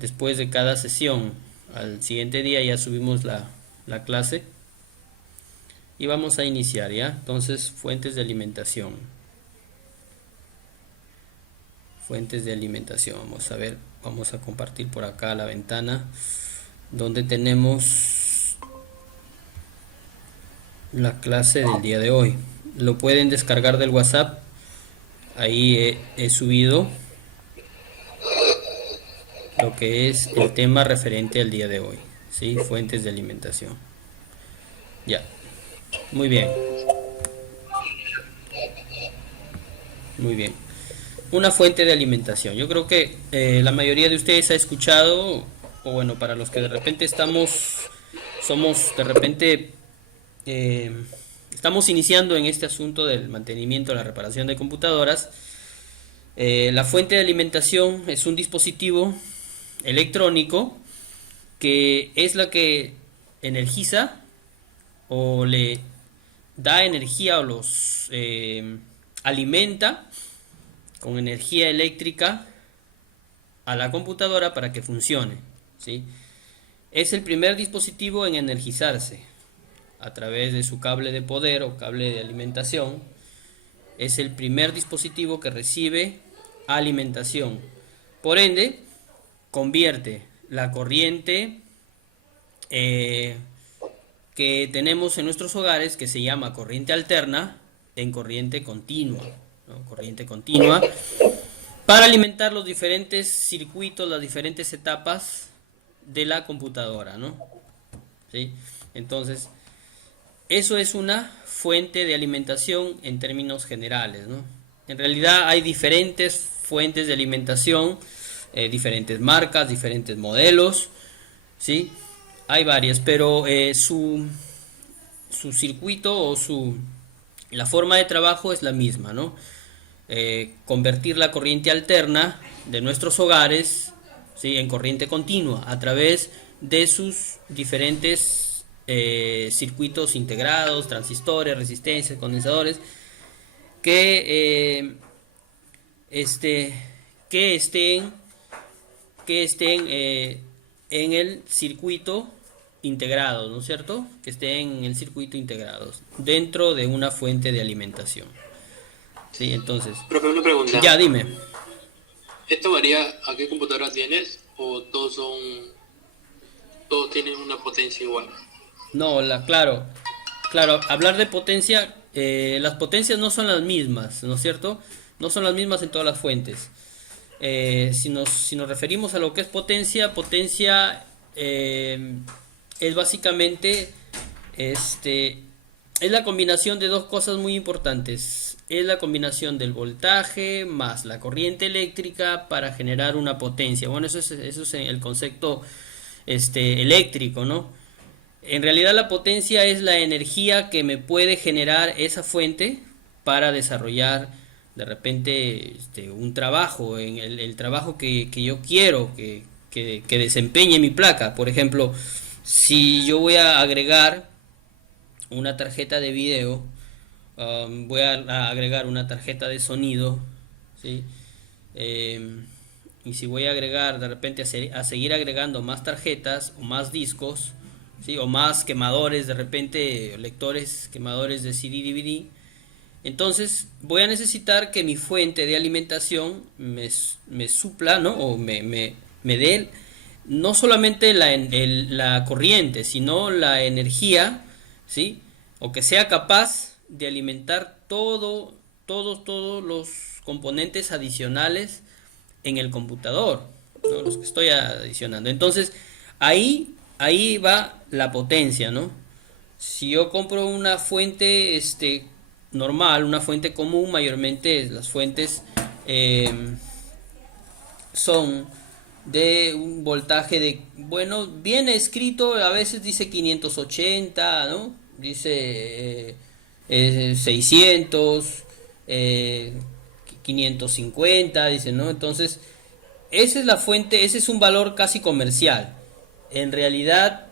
después de cada sesión. Al siguiente día ya subimos la clase y vamos a iniciar, ¿ya? Entonces, fuentes de alimentación. Fuentes de alimentación. Vamos a ver, vamos a compartir por acá la ventana donde tenemos la clase del día de hoy. Lo pueden descargar del WhatsApp. Ahí he subido lo que es el tema referente al día de hoy, ¿sí? Fuentes de alimentación. Ya, muy bien, muy bien. Una fuente de alimentación. Yo creo que la mayoría de ustedes ha escuchado, o bueno, para los que de repente somos de repente, eh, estamos iniciando en este asunto del mantenimiento, la reparación de computadoras. La fuente de alimentación es un dispositivo electrónico que es la que energiza o le da energía o los alimenta con energía eléctrica a la computadora para que funcione, ¿sí? Es el primer dispositivo en energizarse a través de su cable de poder o cable de alimentación. Es el primer dispositivo que recibe alimentación. Por ende, convierte la corriente que tenemos en nuestros hogares, que se llama corriente alterna, en corriente continua, ¿no? Corriente continua, para alimentar los diferentes circuitos, las diferentes etapas de la computadora, ¿no? ¿Sí? Entonces, eso es una fuente de alimentación en términos generales, ¿no? En realidad hay diferentes fuentes de alimentación, diferentes marcas, diferentes modelos, ¿sí? Hay varias, pero su circuito o la forma de trabajo es la misma, ¿no? Convertir la corriente alterna de nuestros hogares, ¿sí?, en corriente continua a través de sus diferentes circuitos integrados, transistores, resistencias, condensadores, que, este, que estén, que estén en el circuito integrados, ¿no es cierto? Que estén en el circuito integrados dentro de una fuente de alimentación. Sí, entonces, Profe, una pregunta. ya dime. ¿Esto varía a qué computadora tienes o todos tienen una potencia igual? No, claro, claro, hablar de potencia, las potencias no son las mismas, ¿no es cierto? No son las mismas en todas las fuentes. Si nos referimos a lo que es potencia, es básicamente, es la combinación de dos cosas muy importantes. Es la combinación del voltaje más la corriente eléctrica para generar una potencia. Bueno, eso es el concepto eléctrico, ¿no? En realidad la potencia es la energía que me puede generar esa fuente para desarrollar de repente un trabajo, en el trabajo que yo quiero que desempeñe mi placa. Por ejemplo, si yo voy a agregar una tarjeta de video, voy a agregar una tarjeta de sonido, ¿sí? Y si voy a agregar de repente a seguir agregando más tarjetas o más discos, ¿sí?, o más quemadores, de repente lectores, quemadores de CD, DVD, entonces voy a necesitar que mi fuente de alimentación me supla, ¿no? O me dé no solamente la corriente, sino la energía, ¿sí? O que sea capaz de alimentar todos los componentes adicionales en el computador, ¿no?, los que estoy adicionando. Entonces, ahí va la potencia, ¿no? Si yo compro una fuente normal, una fuente común, mayormente las fuentes eh, son de un voltaje de, bueno, viene escrito, a veces dice 580, ¿no? Dice 600, eh, 550, dice, ¿no? Entonces, esa es la fuente, ese es un valor casi comercial. En realidad,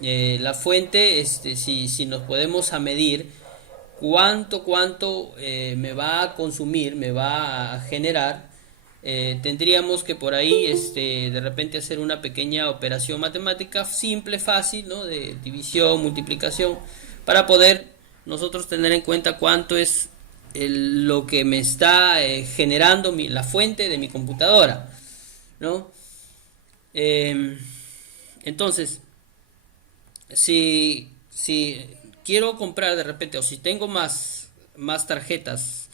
la fuente, si nos podemos a medir cuánto me va a consumir, me va a generar, tendríamos que por ahí de repente hacer una pequeña operación matemática simple, fácil, ¿no? De división, multiplicación, para poder nosotros tener en cuenta cuánto es lo que me está generando la fuente de mi computadora, ¿no? Eh, entonces, si quiero comprar de repente, o si tengo más tarjetas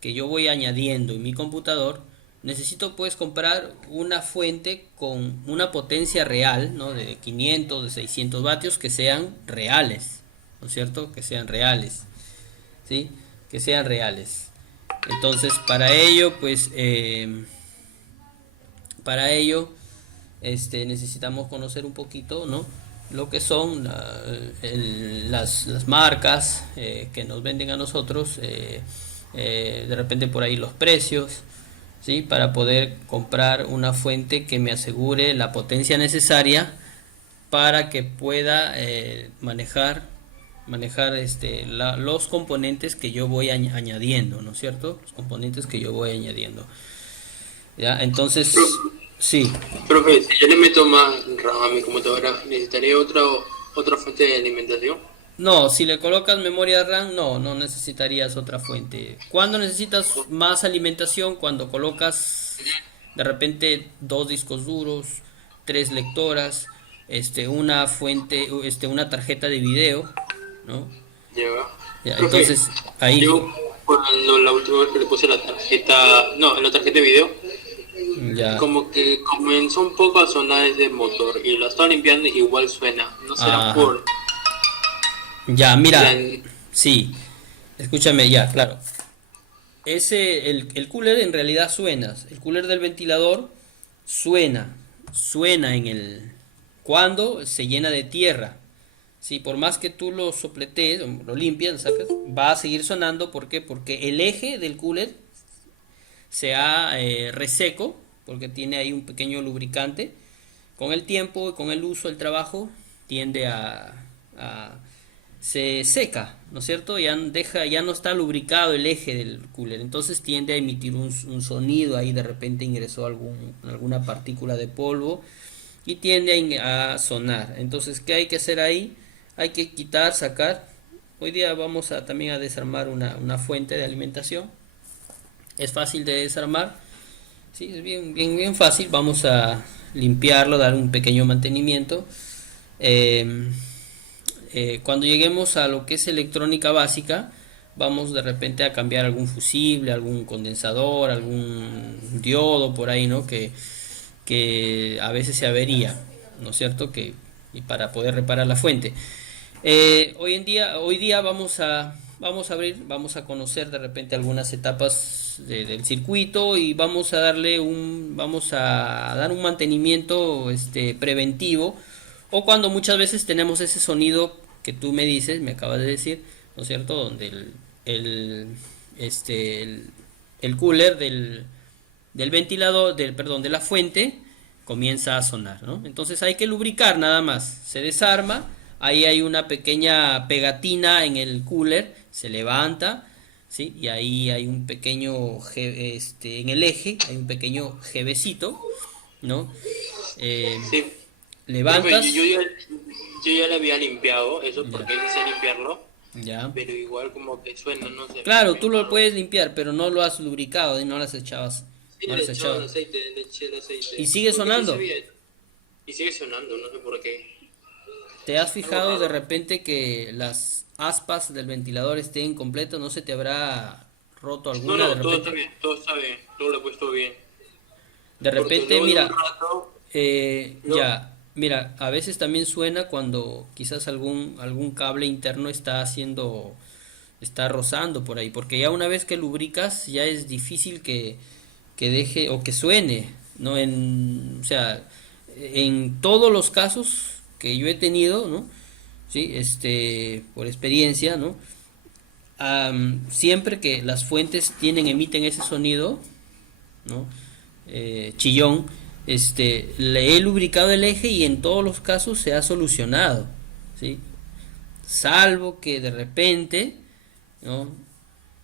que yo voy añadiendo en mi computador, necesito pues comprar una fuente con una potencia real, ¿no? De 500, de 600 vatios que sean reales, ¿no es cierto? Que sean reales, ¿sí? Que sean reales. Entonces, para ello, necesitamos conocer un poquito, ¿no? Lo que son las marcas que nos venden a nosotros, de repente por ahí los precios, ¿sí? Para poder comprar una fuente que me asegure la potencia necesaria para que pueda manejar los componentes que yo voy añadiendo, ¿no es cierto? Los componentes que yo voy añadiendo. ¿Ya? Entonces, sí. Profe, si yo le meto más RAM a mi computadora, ¿necesitaría otra fuente de alimentación? No, si le colocas memoria RAM, no necesitarías otra fuente. ¿Cuándo necesitas más alimentación? Cuando colocas de repente dos discos duros, tres lectoras, una fuente, una tarjeta de video, ¿no? Ya va. Ya, Profe, entonces ahí yo cuando la última vez que le puse la tarjeta, no, la tarjeta de video, ya, como que comenzó un poco a sonar ese motor y lo estaba limpiando y igual suena. No será ajá, por ya, la... mira, sí, escúchame ya, claro. El cooler en realidad suena, el cooler del ventilador suena cuando se llena de tierra. Sí, por más que tú lo sopletes, o lo limpias, lo sacas, va a seguir sonando. ¿Por qué? Porque el eje del cooler se ha reseco, porque tiene ahí un pequeño lubricante. Con el tiempo y con el uso, el trabajo, tiende a- se seca, ¿no es cierto? Ya no está lubricado el eje del cooler, entonces tiende a emitir un sonido, ahí de repente ingresó alguna partícula de polvo y tiende a sonar. Entonces, ¿qué hay que hacer ahí? Hay que quitar, sacar. Hoy día vamos también a desarmar una fuente de alimentación. Es fácil de desarmar, sí, es bien fácil. Vamos a limpiarlo, dar un pequeño mantenimiento. Eh, Cuando lleguemos a lo que es electrónica básica, vamos de repente a cambiar algún fusible, algún condensador, algún diodo por ahí, ¿no? Que a veces se avería, ¿no es cierto? Y para poder reparar la fuente. Hoy día vamos a conocer de repente algunas etapas del circuito y vamos a dar un mantenimiento preventivo, o cuando muchas veces tenemos ese sonido que tú me acabas de decir, ¿no es cierto? Donde el, este, el, el cooler del ventilador, perdón, de la fuente comienza a sonar, ¿no? Entonces hay que lubricar nada más, se desarma, ahí hay una pequeña pegatina en el cooler, se levanta, ¿sí? Y ahí hay un pequeño, en el eje, hay un pequeño jevecito, ¿no? Eh, Sí. Profe, Levantas, yo ya le había limpiado eso ya, porque quise limpiarlo, ya. pero igual como que suena, no sé, Claro, tú lo raro. puedes limpiar, pero no lo has lubricado y Sí, no le las echaba el echabas. aceite, le eché el Y aceite. sigue Porque sí sonando. sabía. Y sigue sonando, no sé por qué. ¿Te has Algo fijado de raro. repente que las aspas del ventilador estén completas? ¿No se te habrá roto No, alguna de no, todo está repente? bien, todo está bien, todo lo he puesto bien. De Porque repente, luego de un mira, rato, no, ya, mira, a veces también suena cuando quizás algún cable interno está rozando por ahí, porque ya una vez que lubricas ya es difícil que deje o que suene, ¿no? O sea, en todos los casos que yo he tenido, ¿no? Sí, por experiencia, ¿no? Siempre que las fuentes emiten ese sonido, ¿no? Chillón, le he lubricado el eje y en todos los casos se ha solucionado, ¿sí? Salvo que de repente, ¿no?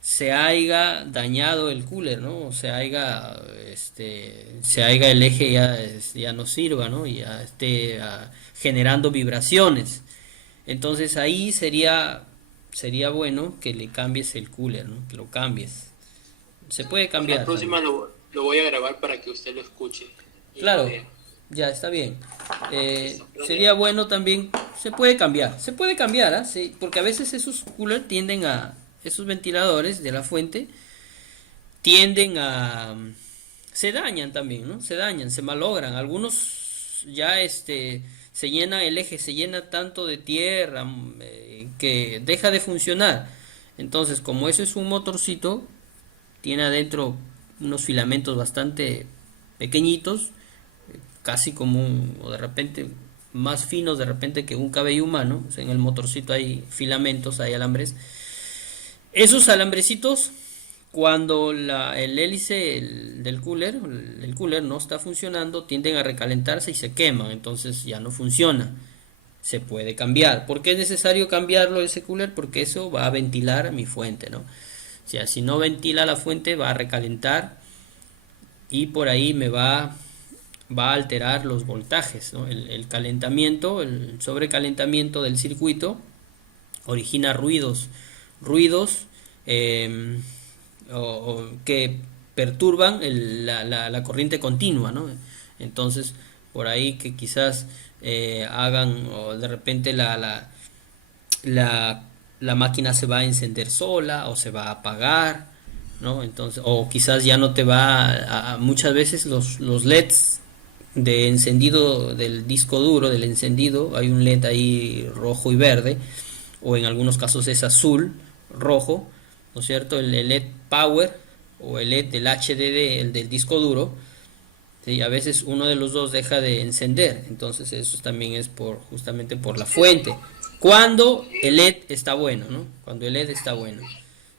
se haya dañado el cooler, ¿no? O se haya el eje ya no sirva, ¿no? Y ya esté generando vibraciones. Entonces ahí sería bueno que le cambies el cooler, ¿no? Que lo cambies. Se puede Para la cambiar próxima también. lo voy a grabar para que usted lo escuche y lo Claro, vea. ya está bien. Listo. Sería bueno también, se puede cambiar, ¿ah? Sí, porque a veces esos coolers esos ventiladores de la fuente tienden se dañan también, ¿no? Se dañan, se malogran. Algunos ya se llena el eje, se llena tanto de tierra que deja de funcionar. Entonces, como eso es un motorcito, tiene adentro unos filamentos bastante pequeñitos, casi como o de repente más finos de repente que un cabello humano. O sea, en el motorcito hay filamentos, hay alambres. Esos alambrecitos, cuando el hélice del cooler, el cooler no está funcionando, tienden a recalentarse y se queman, entonces ya no funciona. Se puede cambiar. ¿Por qué es necesario cambiarlo ese cooler? Porque eso va a ventilar mi fuente, ¿no? O sea, si no ventila la fuente va a recalentar y por ahí va a alterar los voltajes, ¿no? El calentamiento, el sobrecalentamiento del circuito origina ruidos eh, que perturban la corriente continua, ¿no? Entonces, por ahí que quizás hagan o de repente la, la máquina se va a encender sola o se va a apagar, ¿no? Entonces, o quizás ya no te va muchas veces los LEDs de encendido del disco duro, del encendido, hay un LED ahí rojo y verde, o en algunos casos es azul, rojo, ¿no es cierto? El LED Power o el LED del HDD, el del disco duro, ¿sí? A veces uno de los dos deja de encender, entonces eso también es justamente por la fuente. Cuando el LED está bueno, ¿no? Cuando el LED está bueno.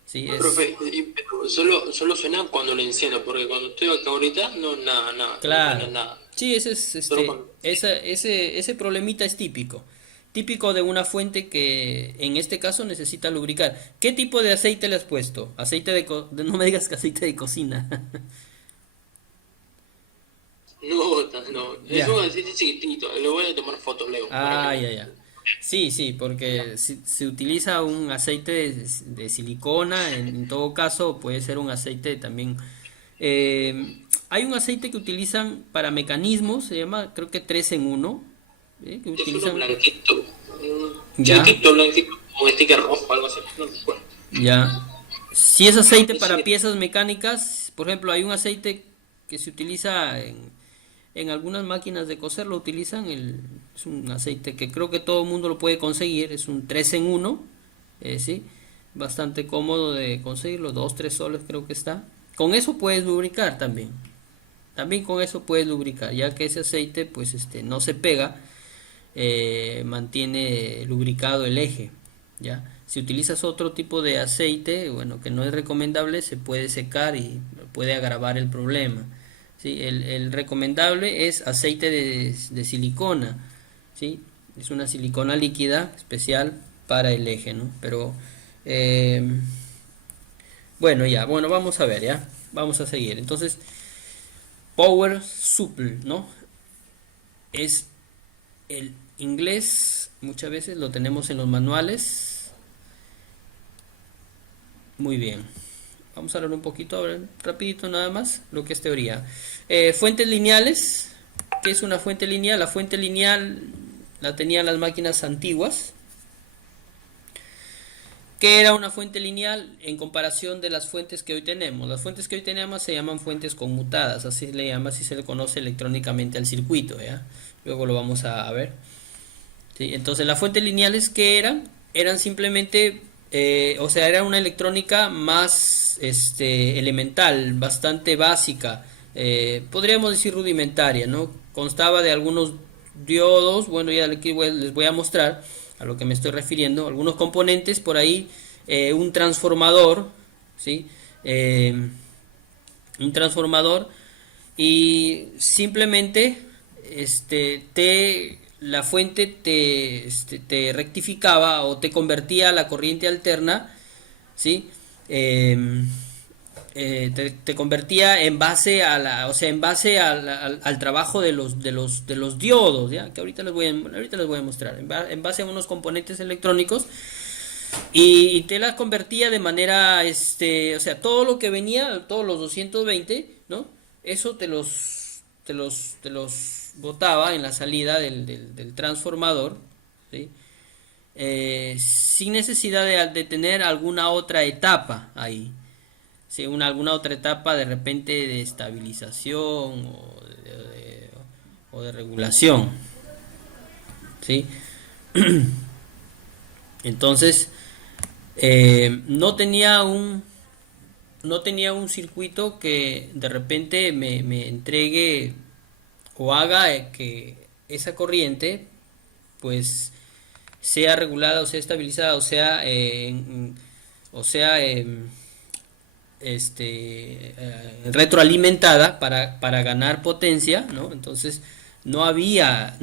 Sí, Profe, pero solo suena cuando lo enciendo, porque cuando estoy acá ahorita, no, nada, nada, no suena claro. nada. Sí, Solo cuando... ese problemita es típico. Típico de una fuente que en este caso necesita lubricar. ¿Qué tipo de aceite le has puesto? No me digas que aceite de cocina. No, no, es Ya. un aceite chiquitito, le voy a tomar fotos, Leo, para que Ah, lo... ya, ya. Sí, sí, porque si se utiliza un aceite de silicona, en todo caso puede ser un aceite también. Hay un aceite que utilizan para mecanismos, se llama creo que 3 en uno, que Es uno utilizan, blanquito, ya, chiquitito, blanquito, con sticker rojo, algo así, no me acuerdo. ya. Si es aceite para Ese, piezas mecánicas, por ejemplo, hay un aceite que se utiliza en algunas máquinas de coser, lo utilizan, es un aceite que creo que todo el mundo lo puede conseguir, es un 3 en uno, ¿sí? Bastante cómodo de conseguirlo, 2 3 soles creo que está. Con eso puedes lubricar también. También con eso puedes lubricar, ya que ese aceite pues no se pega, mantiene lubricado el eje, ¿ya? Si utilizas otro tipo de aceite, bueno, que no es recomendable, se puede secar y puede agravar el problema. ¿Sí? El recomendable es aceite de silicona, ¿sí? Es una silicona líquida especial para el eje, ¿no? Pero eh, bueno, ya, bueno, vamos a ver, ya, vamos a seguir. Entonces, Power Supple, ¿no? Es el inglés, muchas veces lo tenemos en los manuales. Muy bien. Vamos a hablar un poquito, ahora, rapidito nada más, lo que es teoría. Fuentes lineales. ¿Qué es una fuente lineal? La fuente lineal la tenían las máquinas antiguas. ¿Qué era una fuente lineal en comparación de las fuentes que hoy tenemos? Las fuentes que hoy tenemos se llaman fuentes conmutadas, así le llama, así se le conoce electrónicamente al circuito, ¿ya? Luego lo vamos a ver. ¿Sí? Entonces las fuentes lineales que eran simplemente, o sea, era una electrónica más elemental, bastante básica, podríamos decir rudimentaria, ¿no? Constaba de algunos diodos, bueno, ya aquí les voy a mostrar a lo que me estoy refiriendo, algunos componentes por ahí, un transformador, ¿sí? Un transformador y simplemente la fuente te rectificaba o te convertía a la corriente alterna, ¿sí? eh, te convertía en base a o sea, en base al trabajo de los diodos, ¿ya? Que ahorita les voy a mostrar, en base a unos componentes electrónicos, y te las convertía de manera, o sea, todo lo que venía, todos los 220, ¿no? Eso te los botaba en la salida del transformador, ¿sí? Sin necesidad de tener alguna otra etapa ahí, ¿sí? Alguna otra etapa de repente de estabilización o de regulación, ¿sí? Entonces, no tenía un circuito que de repente me entregue o haga que esa corriente pues sea regulada o sea estabilizada o sea retroalimentada para ganar potencia, ¿no? Entonces no había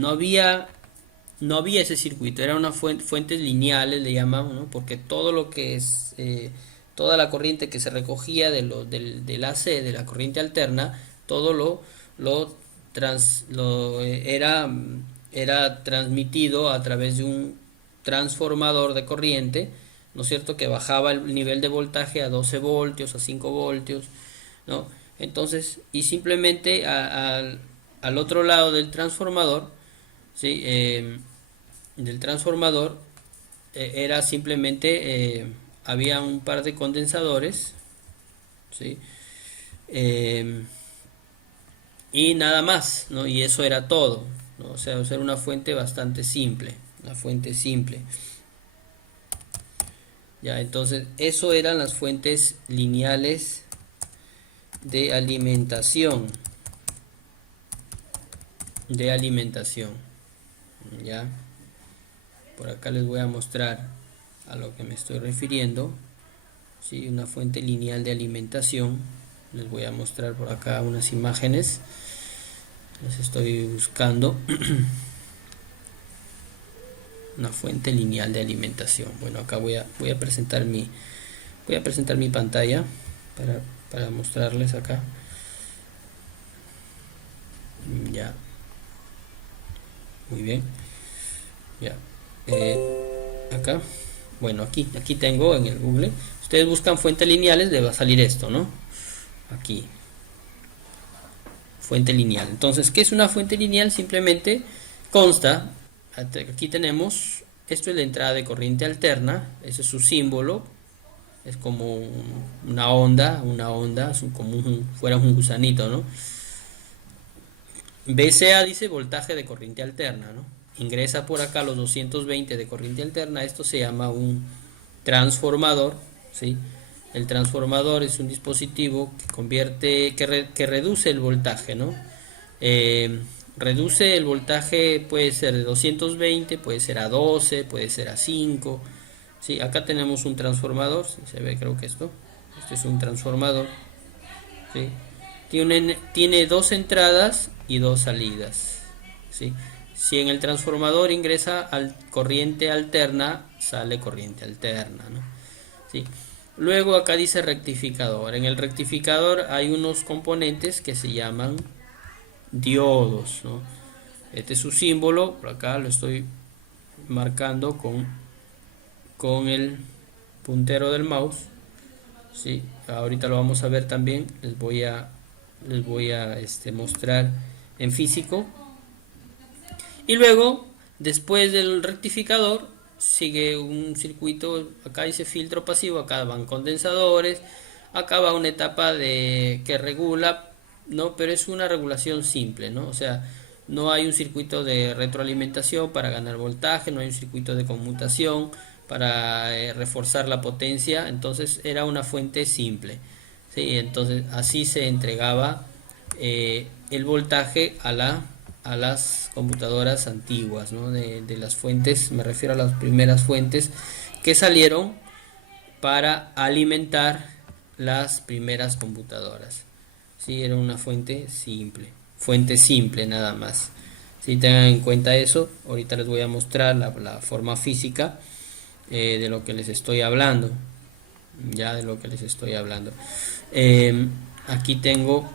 ese circuito, era una fuentes lineales le llamamos, ¿no? Porque todo lo que es toda la corriente que se recogía del AC, de la corriente alterna, todo era transmitido a través de un transformador de corriente, ¿no es cierto? Que bajaba el nivel de voltaje a 12 voltios, a 5 voltios, ¿no? Entonces, y simplemente al otro lado del transformador, ¿sí? Del transformador era simplemente, había un par de condensadores, ¿sí? Eh, y nada más, ¿no? Y eso era todo, ¿no? O sea, era una fuente bastante simple, una fuente simple. Ya, entonces, eso eran las fuentes lineales de alimentación. Ya. Por acá les voy a mostrar a lo que me estoy refiriendo. ¿Sí? Una fuente lineal de alimentación. Les voy a mostrar por acá unas imágenes. Les estoy buscando. Una fuente lineal de alimentación. Bueno, acá voy a presentar mi pantalla para mostrarles acá. Ya. Muy bien. Ya. Acá. Bueno, aquí tengo en el Google. Ustedes buscan fuentes lineales, les va a salir esto, ¿no? Aquí. Fuente lineal. Entonces, ¿qué es una fuente lineal? Simplemente consta, aquí tenemos, esto es la entrada de corriente alterna, ese es su símbolo, es como una onda, es como fuera un gusanito, ¿no? VCA dice voltaje de corriente alterna, ¿no? Ingresa por acá los 220 de corriente alterna, esto se llama un transformador, ¿sí? El transformador es un dispositivo que convierte, que reduce el voltaje, ¿no? Reduce el voltaje, puede ser de 220, puede ser a 12, puede ser a 5, ¿sí? Acá tenemos un transformador, si se ve, creo que este es un transformador, ¿sí? Tiene dos entradas y dos salidas, ¿sí? Si en el transformador ingresa corriente alterna, sale corriente alterna, ¿no? ¿Sí? Luego acá dice rectificador. En el rectificador hay unos componentes que se llaman diodos, ¿no? Este es su símbolo, por acá lo estoy marcando con el puntero del mouse, ¿sí? Ahorita lo vamos a ver también, les voy a mostrar en físico. Y luego, después del rectificador, sigue un circuito, acá dice filtro pasivo, acá van condensadores, acá va una etapa que regula, ¿no? Pero es una regulación simple, ¿no? O sea, no hay un circuito de retroalimentación para ganar voltaje, no hay un circuito de conmutación para reforzar la potencia, entonces era una fuente simple, ¿sí? Entonces así se entregaba el voltaje a las computadoras antiguas, ¿no? De las fuentes, me refiero a las primeras fuentes que salieron para alimentar las primeras computadoras. ¿Sí? Era una fuente simple nada más. Si tengan en cuenta eso, ahorita les voy a mostrar la forma física de lo que les estoy hablando. ya de lo que les estoy hablando. Aquí tengo,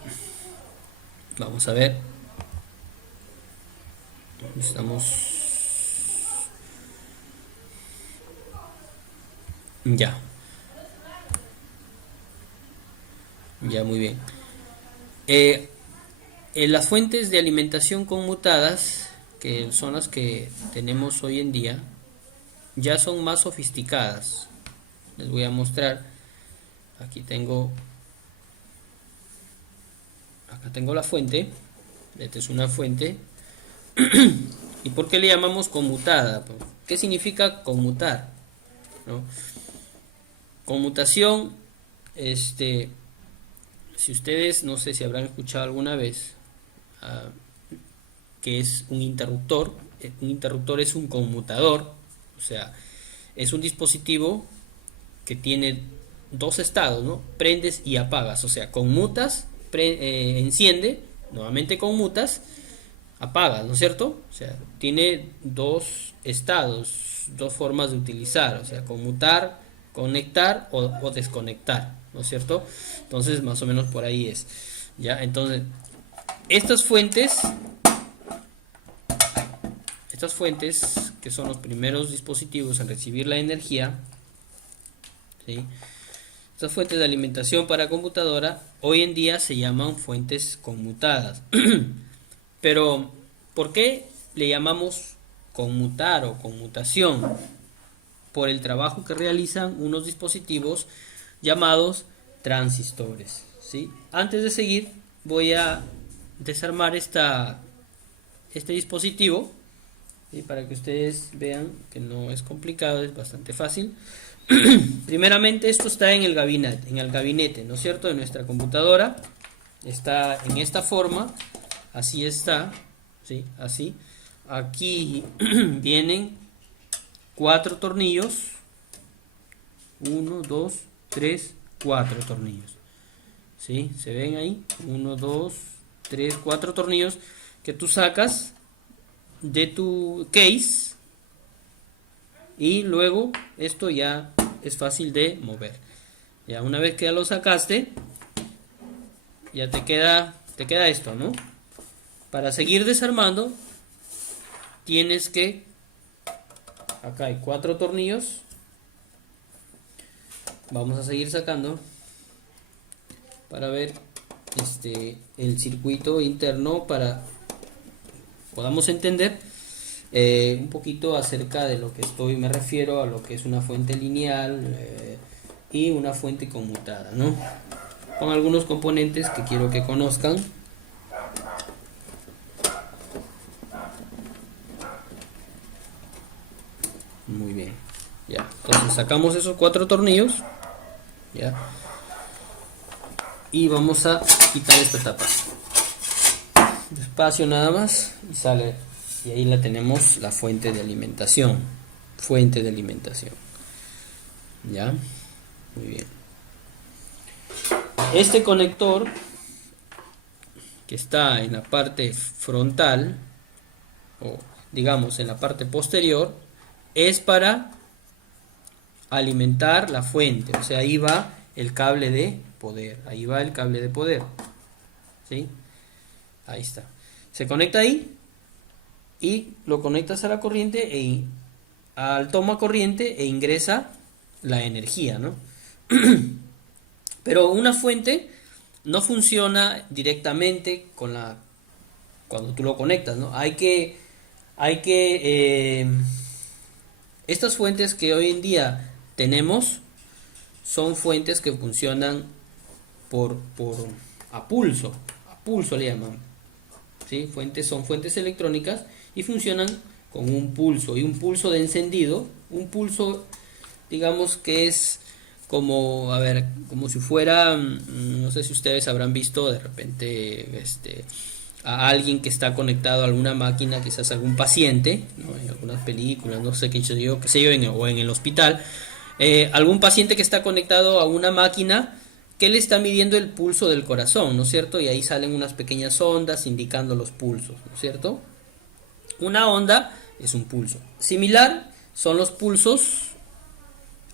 vamos a ver, estamos, ya, ya muy bien. Eh, las fuentes de alimentación conmutadas, que son las que tenemos hoy en día, ya son más sofisticadas. Les voy a mostrar. Aquí tengo, acá tengo la fuente. Esta es una fuente. ¿Y por qué le llamamos conmutada? ¿Qué significa conmutar? ¿No? Conmutación, si ustedes, no sé si habrán escuchado alguna vez, que es un interruptor. Un interruptor es un conmutador, o sea, es un dispositivo que tiene dos estados, ¿no? Prendes y apagas, o sea, conmutas, enciende, nuevamente conmutas, apagas, ¿no es cierto? O sea, tiene dos estados, dos formas de utilizar, o sea, conmutar, conectar o desconectar, ¿no es cierto? Entonces, más o menos por ahí es. Ya, entonces, estas fuentes que son los primeros dispositivos en recibir la energía, ¿sí? Estas fuentes de alimentación para computadora hoy en día se llaman fuentes conmutadas. Pero, ¿por qué le llamamos conmutar o conmutación? Por el trabajo que realizan unos dispositivos llamados transistores, ¿sí? Antes de seguir, voy a desarmar este dispositivo, ¿sí? Para que ustedes vean que no es complicado, es bastante fácil. Primeramente, esto está en el gabinete, ¿no es cierto?, de nuestra computadora. Está en esta forma, así está, ¿sí? Así. Aquí vienen 4 tornillos, 1, 2, 3, 4 tornillos, ¿sí? Se ven ahí, 1, 2, 3, 4 tornillos que tú sacas de tu case, y luego esto ya es fácil de mover. Ya una vez que ya lo sacaste, ya te queda esto, ¿no? Para seguir desarmando tienes que, acá hay 4 tornillos, vamos a seguir sacando para ver el circuito interno, para podamos entender un poquito acerca de lo que me refiero a lo que es una fuente lineal y una fuente conmutada, ¿no? Con algunos componentes que quiero que conozcan. Muy bien, ya. Entonces sacamos esos 4 tornillos, ya, y vamos a quitar esta tapa. Despacio nada más y sale. Y ahí la tenemos, la fuente de alimentación. ¿Ya? Muy bien. Este conector, que está en la parte frontal, o digamos en la parte posterior, es para alimentar la fuente. O sea, ahí va el cable de poder. ¿Sí? Ahí está. Se conecta ahí y lo conectas a la corriente al toma corriente e ingresa la energía, ¿no? Pero una fuente no funciona directamente cuando tú lo conectas, ¿no? Estas fuentes que hoy en día tenemos son fuentes que funcionan a pulso le llaman, ¿sí? Son fuentes electrónicas y funcionan con un pulso, y un pulso de encendido, un pulso, digamos que es como si fuera, no sé si ustedes habrán visto de repente a alguien que está conectado a alguna máquina, quizás algún paciente, ¿no? En algunas películas, no sé qué sé yo, o en el hospital, algún paciente que está conectado a una máquina que le está midiendo el pulso del corazón, ¿no es cierto? Y ahí salen unas pequeñas ondas indicando los pulsos, ¿no es cierto? Una onda es un pulso. Similar son los pulsos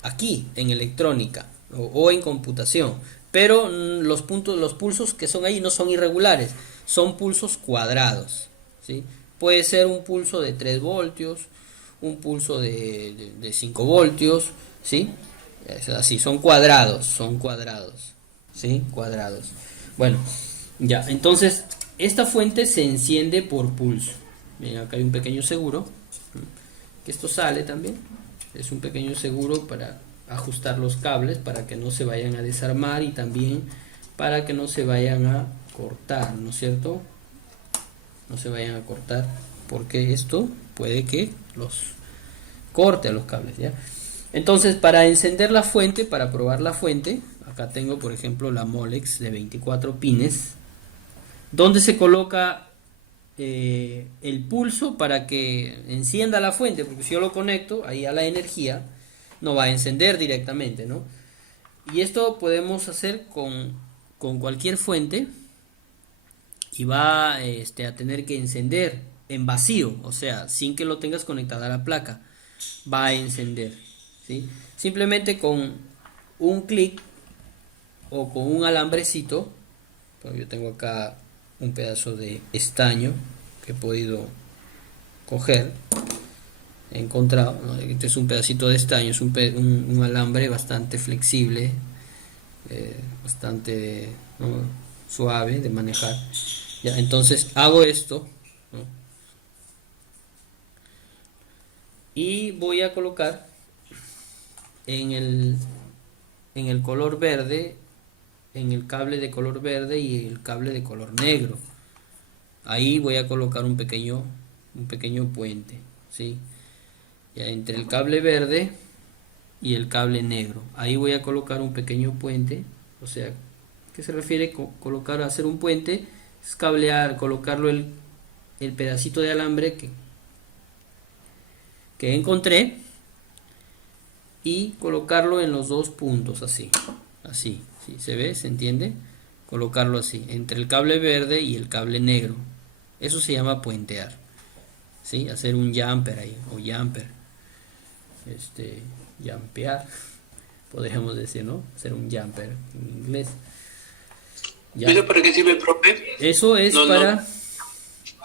aquí en electrónica. o en computación. Pero los pulsos que son ahí no son irregulares, son pulsos cuadrados, ¿sí? Puede ser un pulso de 3 voltios, un pulso de 5 voltios, ¿sí? Es así, son cuadrados, ¿sí? Cuadrados. Bueno, ya, entonces esta fuente se enciende por pulso. Miren, acá hay un pequeño seguro, que esto sale también. Es un pequeño seguro para ajustar los cables para que no se vayan a desarmar y también para que no se vayan a cortar, ¿no es cierto? No se vayan a cortar porque esto puede que los corte a los cables, ¿ya? Entonces, para encender la fuente, para probar la fuente, acá tengo por ejemplo la Molex de 24 pines, donde se coloca el pulso para que encienda la fuente, porque si yo lo conecto ahí a la energía, no va a encender directamente, ¿no? Y esto podemos hacer con cualquier fuente y va a tener que encender en vacío, o sea, sin que lo tengas conectada a la placa, va a encender, ¿sí? Simplemente con un clic o con un alambrecito, pues yo tengo acá un pedazo de estaño que he podido coger, he encontrado, ¿no? Este es un pedacito de estaño, es un alambre bastante flexible, bastante, ¿no?, suave de manejar. Ya, entonces hago esto, ¿no?, y voy a colocar en el color verde, en el cable de color verde y el cable de color negro. Ahí voy a colocar un pequeño puente, ¿sí? Ya entre el cable verde y el cable negro. Ahí voy a colocar un pequeño puente. O sea, ¿qué se refiere colocar, hacer un puente? Es cablear, colocarlo el pedacito de alambre que encontré y colocarlo en los dos puntos, así, así, ¿sí? ¿Se ve? ¿Se entiende? Colocarlo así, entre el cable verde y el cable negro. Eso se llama puentear, ¿sí? Hacer un jumper ahí, o jumper, jumpear, podríamos decir, ¿no? Hacer un jumper en inglés. Ya. ¿Eso para qué sirve, profe? Eso es No, no.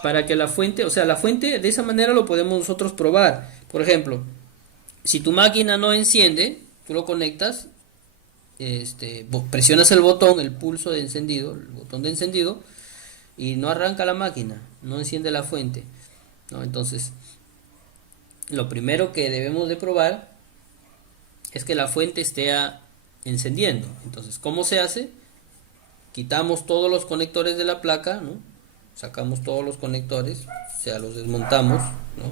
para que la fuente, o sea, la fuente de esa manera lo podemos nosotros probar. Por ejemplo, si tu máquina no enciende, tú lo conectas, presionas el botón, el pulso de encendido, el botón de encendido, y no arranca la máquina, no enciende la fuente, ¿no? Entonces, lo primero que debemos de probar es que la fuente esté encendiendo. Entonces, ¿cómo se hace? Quitamos todos los conectores de la placa, ¿no? Sacamos todos los conectores, o sea, los desmontamos, ¿no?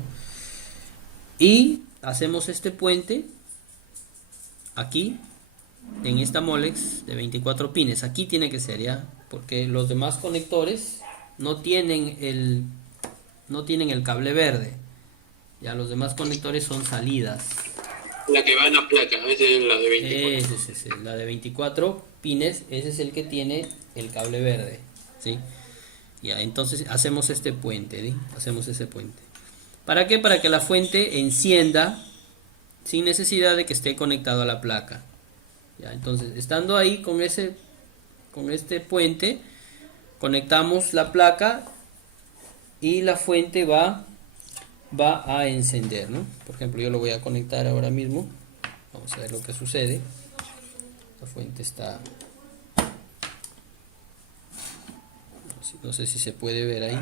Y hacemos este puente aquí en esta Molex de 24 pines. Aquí tiene que ser, ya, porque los demás conectores no tienen el cable verde. Ya, los demás conectores son salidas. La que va en la placa, esa es la de 24. La de 24 pines, ese es el que tiene el cable verde, ¿sí? Ya, entonces hacemos este puente, ¿sí? Hacemos ese puente. ¿Para qué? Para que la fuente encienda sin necesidad de que esté conectado a la placa. Ya, entonces, estando ahí con este puente, conectamos la placa y la fuente va a encender, ¿no? Por ejemplo, yo lo voy a conectar ahora mismo. Vamos a ver lo que sucede. La fuente está... No sé si se puede ver ahí.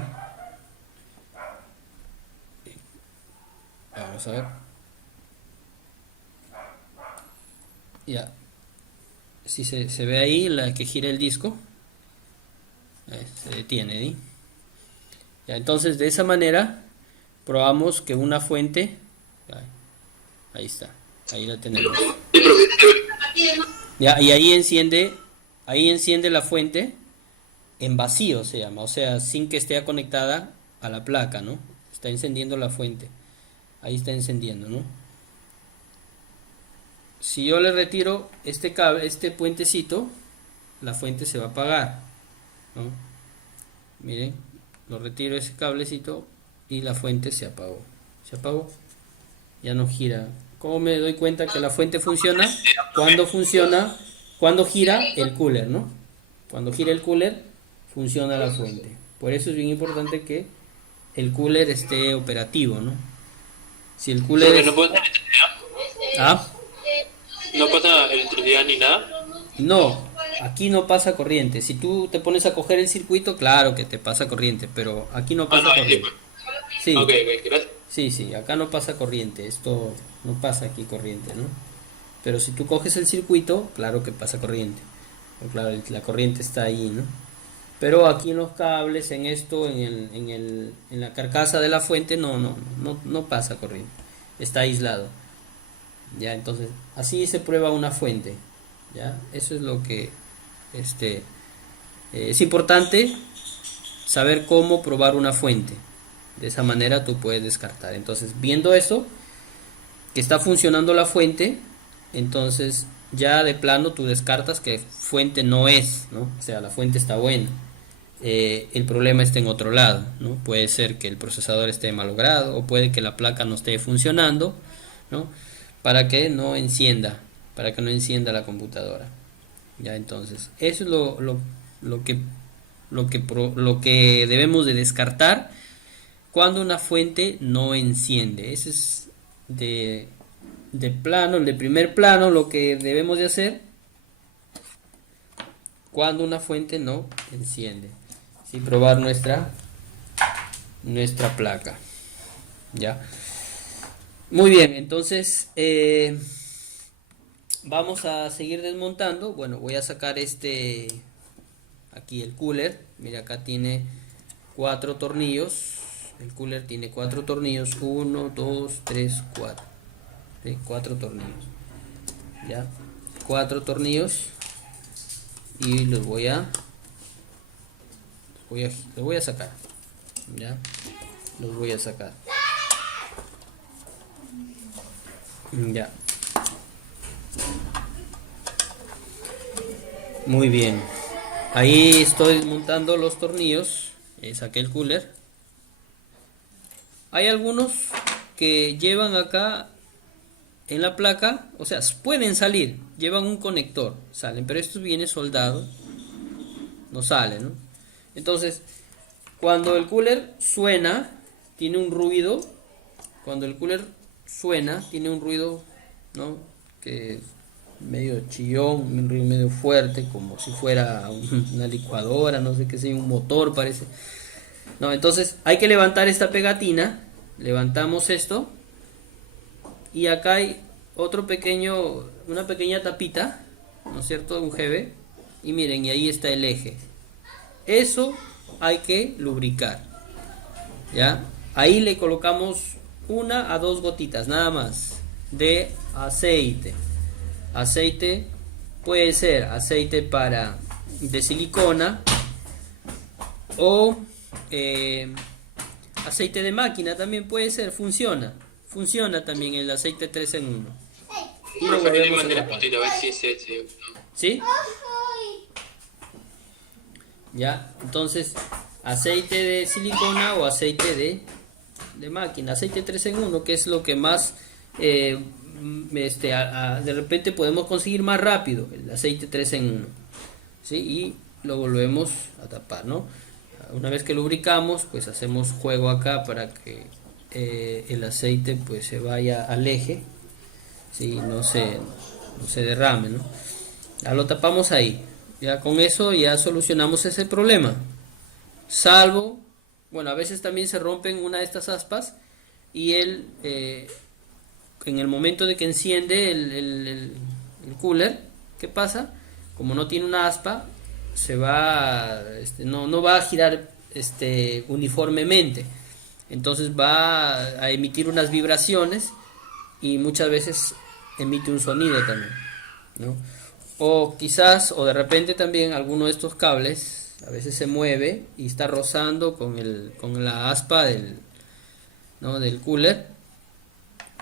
Vamos a ver. Ya. Si se ve ahí la que gira el disco. Se detiene, ¿sí? Ya, entonces de esa manera probamos que una fuente... Ahí está. Ahí la tenemos. Sí, profe. Ya, y ahí enciende la fuente en vacío, se llama, o sea, sin que esté conectada a la placa, ¿no? Está encendiendo la fuente. Ahí está encendiendo, ¿no? Si yo le retiro este cable, este puentecito, la fuente se va a apagar, ¿no? Miren, lo retiro ese cablecito y la fuente se apagó. Se apagó. Ya no gira ¿Cómo me doy cuenta que la fuente funciona? Cuando gira el cooler, ¿no? Cuando gira el cooler, funciona la fuente. Por eso es bien importante que el cooler esté operativo, ¿no? Si el cooler Porque es... no puede tener electricidad. Ah, No pasa electricidad ni nada. no, aquí no pasa corriente. Si tú te pones a coger el circuito, claro que te pasa corriente, pero aquí no Ah, pasa no, ahí sí, corriente. pues. Sí, Ok, ok, gracias. sí, sí, acá no pasa corriente. Esto no pasa aquí corriente, ¿no? Pero si tú coges el circuito, claro que pasa corriente. Pero claro, la corriente está ahí, ¿no? Pero aquí en los cables, en esto, en la carcasa de la fuente, no pasa corriente. Está aislado. Ya, entonces, así se prueba una fuente. Ya, eso es lo que este, es importante saber cómo probar una fuente. De esa manera tú puedes descartar. Entonces, viendo eso, que está funcionando la fuente, entonces ya de plano tú descartas que fuente no es, ¿no? O sea, la fuente está buena. El problema está en otro lado, ¿no? Puede ser que el procesador esté malogrado o puede que la placa no esté funcionando, ¿no? Para que no encienda, para que no encienda la computadora. Ya, entonces, eso es lo que debemos de descartar cuando una fuente no enciende. Ese es de plano, de primer plano, lo que debemos de hacer cuando una fuente no enciende. Sí, probar nuestra placa. Ya. Muy bien, entonces vamos a seguir desmontando. Bueno, voy a sacar aquí el cooler. Mira, acá tiene 4 tornillos. El cooler tiene 4 tornillos. 1, 2, 3, 4. ¿Sí? 4 tornillos. Ya. 4 tornillos. Y los voy a sacar. Ya. Los voy a sacar. Ya. Muy bien. Ahí estoy desmontando los tornillos. Saqué el cooler. Hay algunos que llevan acá en la placa, o sea, pueden salir, llevan un conector, salen, pero esto viene soldado, no sale, ¿no? Entonces, cuando el cooler suena, tiene un ruido, cuando el cooler suena, tiene un ruido, ¿no? Que es medio chillón, un ruido medio fuerte, como si fuera una licuadora, no sé qué sea, un motor parece. No, entonces hay que levantar esta pegatina, levantamos esto y acá hay una pequeña tapita, ¿no es cierto? Un GB y miren, y ahí está el eje. Eso hay que lubricar, ¿ya? Ahí le colocamos 1 a 2 gotitas nada más de aceite. Aceite puede ser aceite de silicona o aceite de máquina también puede ser, funciona también el aceite 3 en 1 y lo Profe, le volvemos a mandé la tapar. fotito a ver si es ese. ¿Sí? Ya, entonces aceite de silicona o aceite de máquina, aceite 3 en 1 que es lo que más de repente podemos conseguir más rápido, el aceite 3 en 1, ¿sí? Y lo volvemos a tapar, ¿no? Una vez que lubricamos, pues hacemos juego acá para que el aceite pues se vaya al eje, ¿sí? No se derrame, ¿no? Ya lo tapamos ahí. Ya con eso ya solucionamos ese problema. Salvo, bueno, a veces también se rompen una de estas aspas y en el momento de que enciende el cooler, ¿qué pasa? Como no tiene una aspa, no va a girar uniformemente. Entonces va a emitir unas vibraciones y muchas veces emite un sonido también, ¿no? O quizás, o de repente también alguno de estos cables a veces se mueve y está rozando con la aspa del cooler.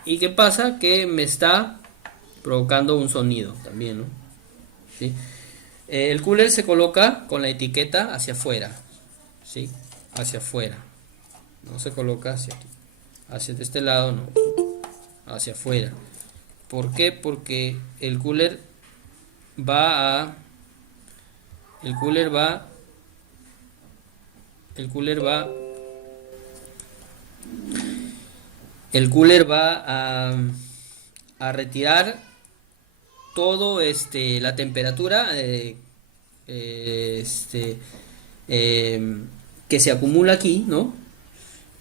¿Y qué pasa? Que me está provocando un sonido también, ¿no? ¿Sí? El cooler se coloca con la etiqueta hacia afuera, ¿sí? Hacia afuera. No se coloca hacia aquí. Hacia este lado, no. Hacia afuera. ¿Por qué? Porque el cooler va a, el cooler va, el cooler va, el cooler va a retirar todo la temperatura este que se acumula aquí, ¿no?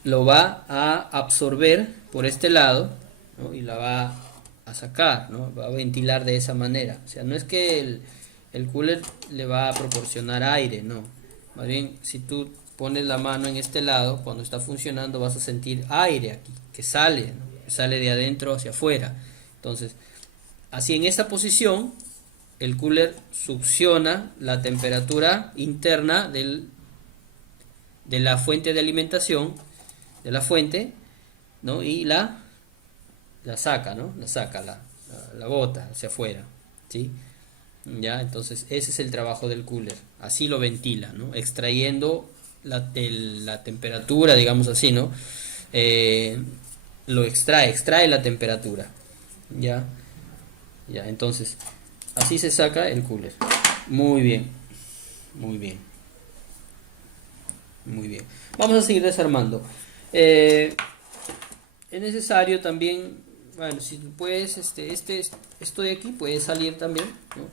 Lo va a absorber por este lado, ¿no? Y la va a sacar, ¿no? Va a ventilar de esa manera. O sea, no es que el cooler le va a proporcionar aire, no. Más bien, si tú pones la mano en este lado, cuando está funcionando vas a sentir aire aquí, que sale, ¿no? Que sale de adentro hacia afuera. Entonces, así en esta posición, el cooler succiona la temperatura interna de la fuente de alimentación, de la fuente, ¿no? Y la saca, ¿no? La bota hacia afuera, ¿sí? Ya, entonces ese es el trabajo del cooler. Así lo ventila, ¿no? Extrayendo la temperatura, digamos así, ¿no? Lo extrae la temperatura, ¿ya? Ya, entonces, así se saca el cooler. Muy bien, muy bien, muy bien. Vamos a seguir desarmando. Es necesario también, bueno, si puedes, esto de aquí puede salir también, ¿no?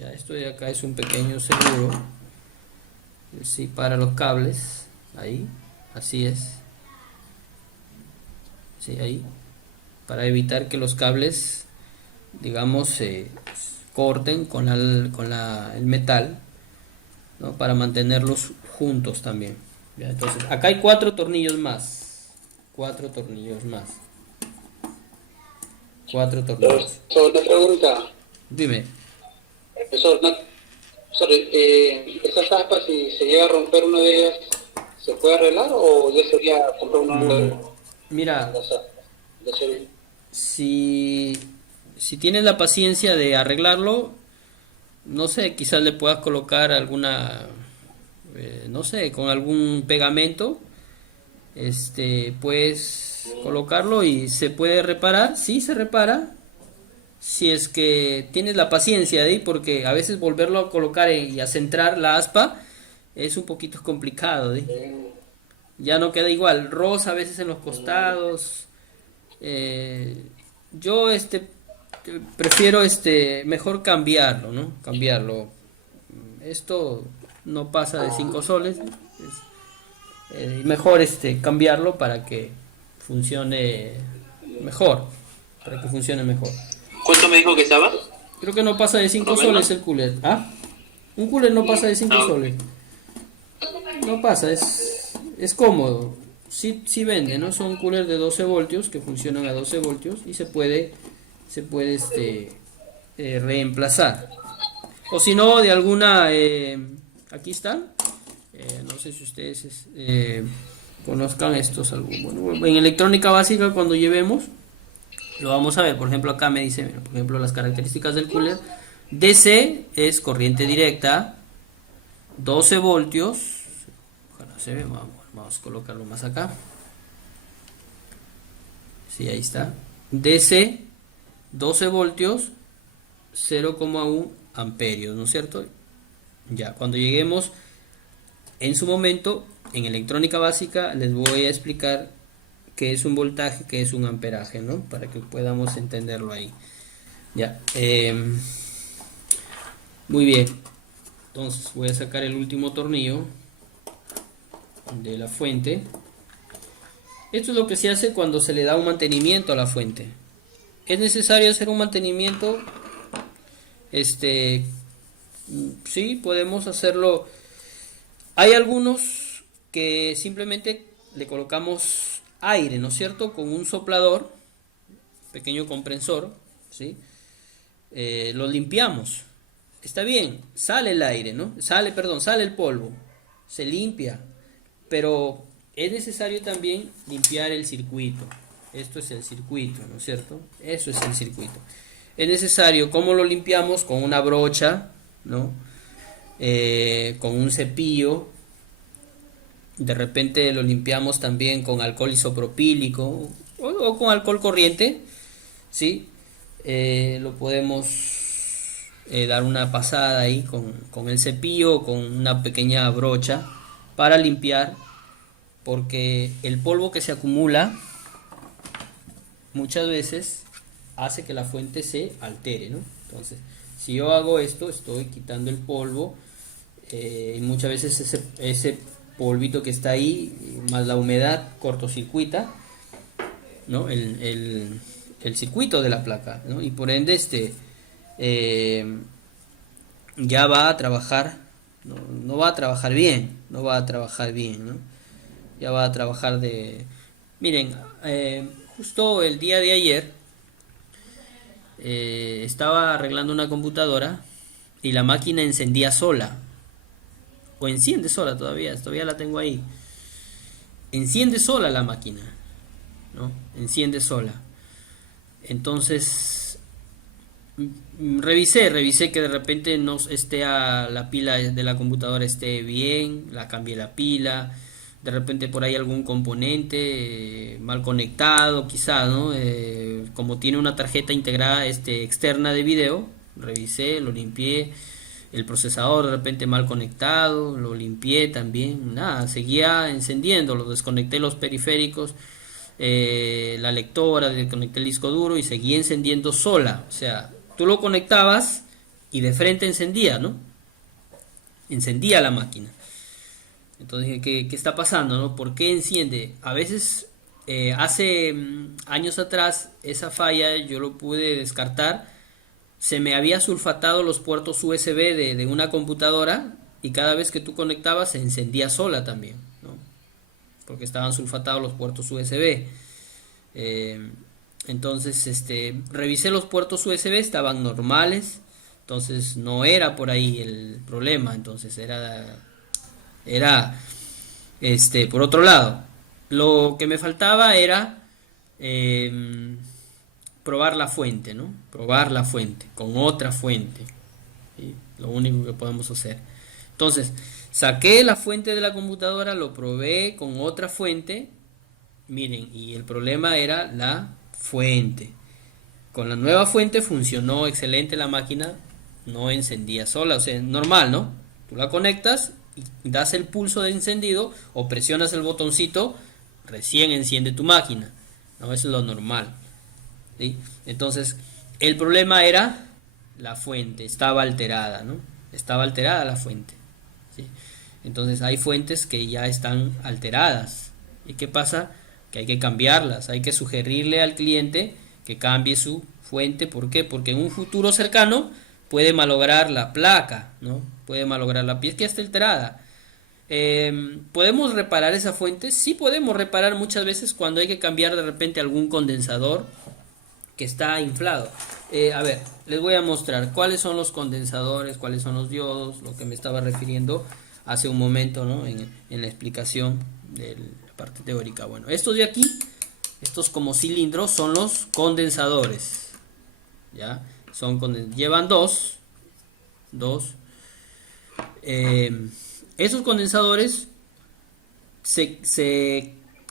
Ya, esto de acá es un pequeño seguro, sí, para los cables, ahí, así es, sí, ahí, para evitar que los cables, digamos, se corten con el metal, ¿no? Para mantenerlos juntos también. ¿Ya? Entonces, acá hay cuatro tornillos más. Cuatro tornillos más. Cuatro tornillos. Profesor, una pregunta. Dime. Profesor, esas aspas, si se llega a romper una de ellas, ¿se puede arreglar o ya sería comprar una nueva? Mira, De ser- si tienes la paciencia de arreglarlo, no sé, quizás le puedas colocar alguna, no sé, con algún pegamento, puedes colocarlo y se puede reparar, sí se repara, si es que tienes la paciencia de ahí, porque a veces volverlo a colocar y a centrar la aspa es un poquito complicado, ya no queda igual, rosa a veces en los costados, yo prefiero mejor cambiarlo, ¿no? Cambiarlo. Esto no pasa de 5 soles, mejor cambiarlo para que funcione mejor, para que funcione mejor. ¿Cuánto me dijo que estaba? Creo que no pasa de 5 Más o menos. soles el cooler. ¿Ah? Un cooler no pasa de 5 Ah, soles. No pasa, es cómodo. Sí, sí vende, ¿no? Son coolers de 12 voltios que funcionan a 12 voltios y se puede reemplazar. O si no, de alguna, aquí están. No sé si ustedes conozcan estos. Bueno, en electrónica básica, cuando llevemos, lo vamos a ver. Por ejemplo, acá me dice, mira, por ejemplo, las características del cooler. DC es corriente directa, 12 voltios. Ojalá se ve, vamos a colocarlo más acá. Sí, ahí está. DC, 12 voltios, 0,1 amperios, ¿no es cierto? Ya, cuando lleguemos en su momento, en electrónica básica, les voy a explicar qué es un voltaje, qué es un amperaje, ¿no? Para que podamos entenderlo ahí. Ya, muy bien. Entonces voy a sacar el último tornillo de la fuente. Esto es lo que se hace cuando se le da un mantenimiento a la fuente. Es necesario hacer un mantenimiento. Sí, podemos hacerlo. Hay algunos que simplemente le colocamos aire, ¿no es cierto? Con un soplador, pequeño compresor, ¿sí? Lo limpiamos. Está bien, sale el aire, ¿no? Sale el polvo, se limpia, pero es necesario también limpiar el circuito. Esto es el circuito, ¿no es cierto? Eso es el circuito. Es necesario, ¿cómo lo limpiamos? Con una brocha, ¿no? Con un cepillo. De repente lo limpiamos también con alcohol isopropílico o con alcohol corriente, ¿sí? Lo podemos dar una pasada ahí con el cepillo o con una pequeña brocha para limpiar, porque el polvo que se acumula muchas veces hace que la fuente se altere, ¿no? Entonces, si yo hago esto, estoy quitando el polvo, y muchas veces ese polvito que está ahí, más la humedad, cortocircuita, ¿no? El circuito de la placa, ¿no? Y por ende eh, ya va a trabajar, no va a trabajar bien, no va a trabajar bien, ¿no? Ya va a trabajar de... Miren, justo el día de ayer estaba arreglando una computadora y la máquina encendía sola, o enciende sola todavía la tengo ahí. Enciende sola la máquina, ¿no? Enciende sola. Entonces revisé que de repente no esté la pila de la computadora esté bien, la cambié la pila, de repente por ahí algún componente mal conectado, quizá, ¿no? Como tiene una tarjeta integrada externa de video, revisé, lo limpié, el procesador de repente mal conectado, lo limpié también, nada, seguía encendiendo, lo desconecté los periféricos, la lectora, desconecté el disco duro y seguía encendiendo sola. O sea, tú lo conectabas y de frente encendía, ¿no? Encendía la máquina. Entonces, ¿qué está pasando, no? ¿Por qué enciende? A veces, hace años atrás, esa falla yo lo pude descartar. Se me había sulfatado los puertos USB de una computadora y cada vez que tú conectabas se encendía sola también, ¿no? Porque estaban sulfatados los puertos USB. Entonces, revisé los puertos USB, estaban normales, entonces no era por ahí el problema, entonces era por otro lado. Lo que me faltaba era probar la fuente, ¿no? Probar la fuente con otra fuente, ¿sí? Lo único que podemos hacer. Entonces, saqué la fuente de la computadora, lo probé con otra fuente. Miren, y el problema era la fuente. Con la nueva fuente funcionó excelente la máquina, no encendía sola, o sea, normal, ¿no? Tú la conectas y das el pulso de encendido o presionas el botoncito, recién enciende tu máquina, ¿no? Eso es lo normal, ¿sí? Entonces, el problema era la fuente, estaba alterada, ¿no? Estaba alterada la fuente, ¿sí? Entonces, hay fuentes que ya están alteradas. ¿Y qué pasa? Que hay que cambiarlas, hay que sugerirle al cliente que cambie su fuente. ¿Por qué? Porque en un futuro cercano puede malograr la placa, ¿no? Puede malograr la pieza que está alterada. ¿Podemos reparar esa fuente? Sí podemos reparar muchas veces cuando hay que cambiar de repente algún condensador que está inflado. A ver, les voy a mostrar cuáles son los condensadores, cuáles son los diodos, lo que me estaba refiriendo hace un momento, ¿no? En la explicación de la parte teórica. Bueno, estos de aquí, estos como cilindros, son los condensadores, ¿ya? Llevan dos. Esos condensadores,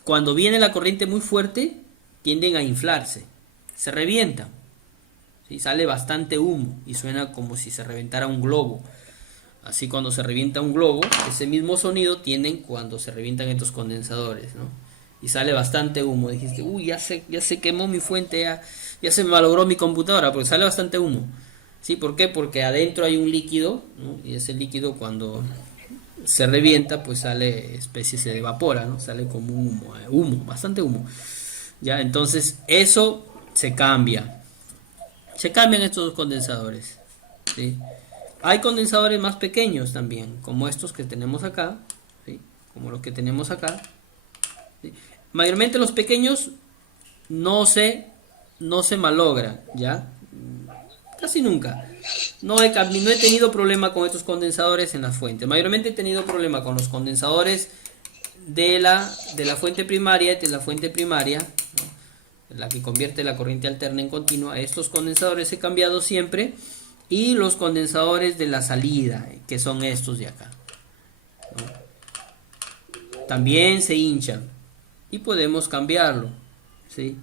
cuando viene la corriente muy fuerte, tienden a inflarse, se revientan, ¿sí? Sale bastante humo y suena como si se reventara un globo. Así cuando se revienta un globo, ese mismo sonido tienen cuando se revientan estos condensadores, ¿no? Y sale bastante humo. Dijiste, uy, ya se quemó mi fuente, ya se me malogró mi computadora, porque sale bastante humo. ¿Sí? ¿Por qué? Porque adentro hay un líquido, ¿no? Y ese líquido cuando se revienta, pues sale, se evapora, ¿no? Sale como un humo, bastante humo. Ya, entonces eso se cambia. Se cambian estos dos condensadores, ¿sí? Hay condensadores más pequeños también, como estos que tenemos acá, ¿sí? Como los que tenemos acá, ¿sí? Mayormente los pequeños no se malogran, ¿ya? Casi nunca. No he tenido problema con estos condensadores en las fuentes. Mayormente he tenido problema con los condensadores de la fuente primaria, ¿no? La que convierte la corriente alterna en continua. Estos condensadores he cambiado siempre. Y los condensadores de la salida, que son estos de acá, ¿no? También se hinchan y podemos cambiarlo, ¿sí?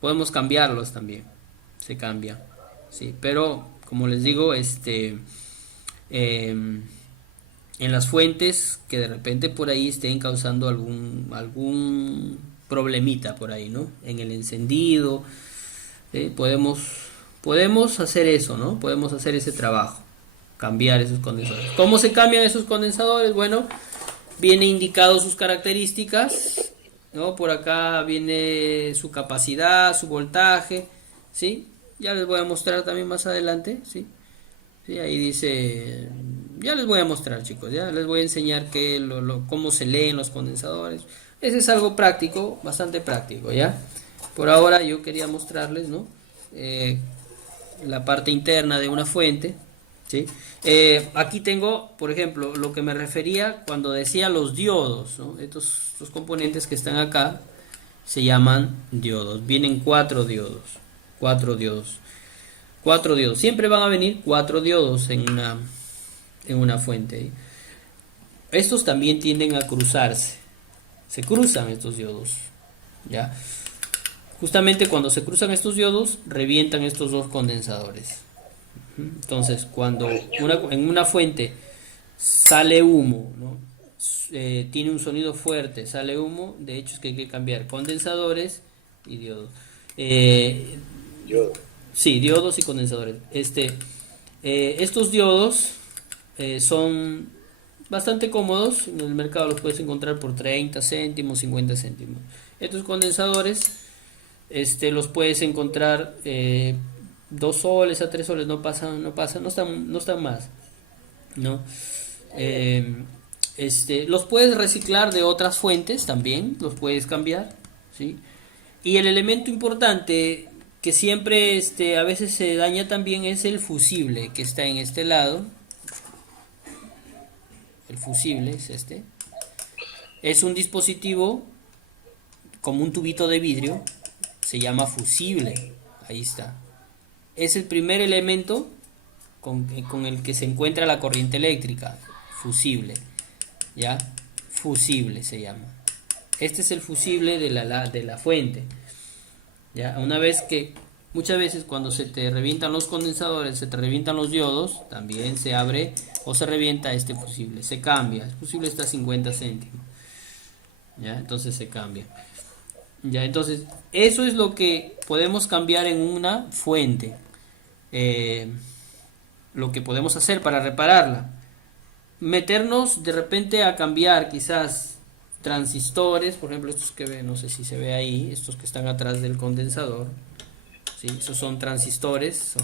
Podemos cambiarlos también, se cambia, sí, pero como les digo, em, en las fuentes que de repente por ahí estén causando algún problemita por ahí, ¿no? En el encendido, podemos hacer eso, ¿no? Podemos hacer ese trabajo, cambiar esos condensadores. ¿Cómo se cambian esos condensadores? Bueno, viene indicado sus características, ¿no? Por acá viene su capacidad, su voltaje, ¿sí? Ya les voy a mostrar también más adelante, ¿sí? Sí, ahí dice, ya les voy a mostrar, chicos, ya les voy a enseñar cómo se leen los condensadores. Ese es algo práctico, bastante práctico, ¿ya? Por ahora yo quería mostrarles, ¿no? La parte interna de una fuente, ¿sí? Aquí tengo, por ejemplo, lo que me refería cuando decía los diodos, ¿no? Estos componentes que están acá se llaman diodos. Vienen cuatro diodos, cuatro diodos. Cuatro diodos. Siempre van a venir cuatro diodos en una fuente. Estos también tienden a cruzarse. Se cruzan estos diodos. ¿Ya? Justamente cuando se cruzan estos diodos, revientan estos dos condensadores. Entonces, cuando en una fuente sale humo, ¿no? Tiene un sonido fuerte, sale humo, de hecho es que hay que cambiar condensadores y diodos. Sí, diodos y condensadores. Estos diodos son bastante cómodos. En el mercado los puedes encontrar por 30 céntimos, 50 céntimos. Estos condensadores los puedes encontrar 2 soles a 3 soles, no están más, ¿no? Los puedes reciclar de otras fuentes también, los puedes cambiar, ¿sí? Y el elemento importante que siempre a veces se daña también es el fusible que está en este lado. El fusible es es un dispositivo como un tubito de vidrio, se llama fusible, ahí está. Es el primer elemento con el que se encuentra la corriente eléctrica, fusible, ¿ya? Fusible se llama. Este es el fusible de la fuente, ¿ya? Muchas veces cuando se te revientan los condensadores, se te revientan los diodos, también se abre o se revienta este fusible, se cambia. El fusible está a 50 céntimos, ¿ya? Entonces se cambia. Ya, entonces, eso es lo que podemos cambiar en una fuente. Lo que podemos hacer para repararla. Meternos de repente a cambiar quizás transistores, por ejemplo, estos que ven, no sé si se ve ahí, estos que están atrás del condensador. ¿Sí? Esos son transistores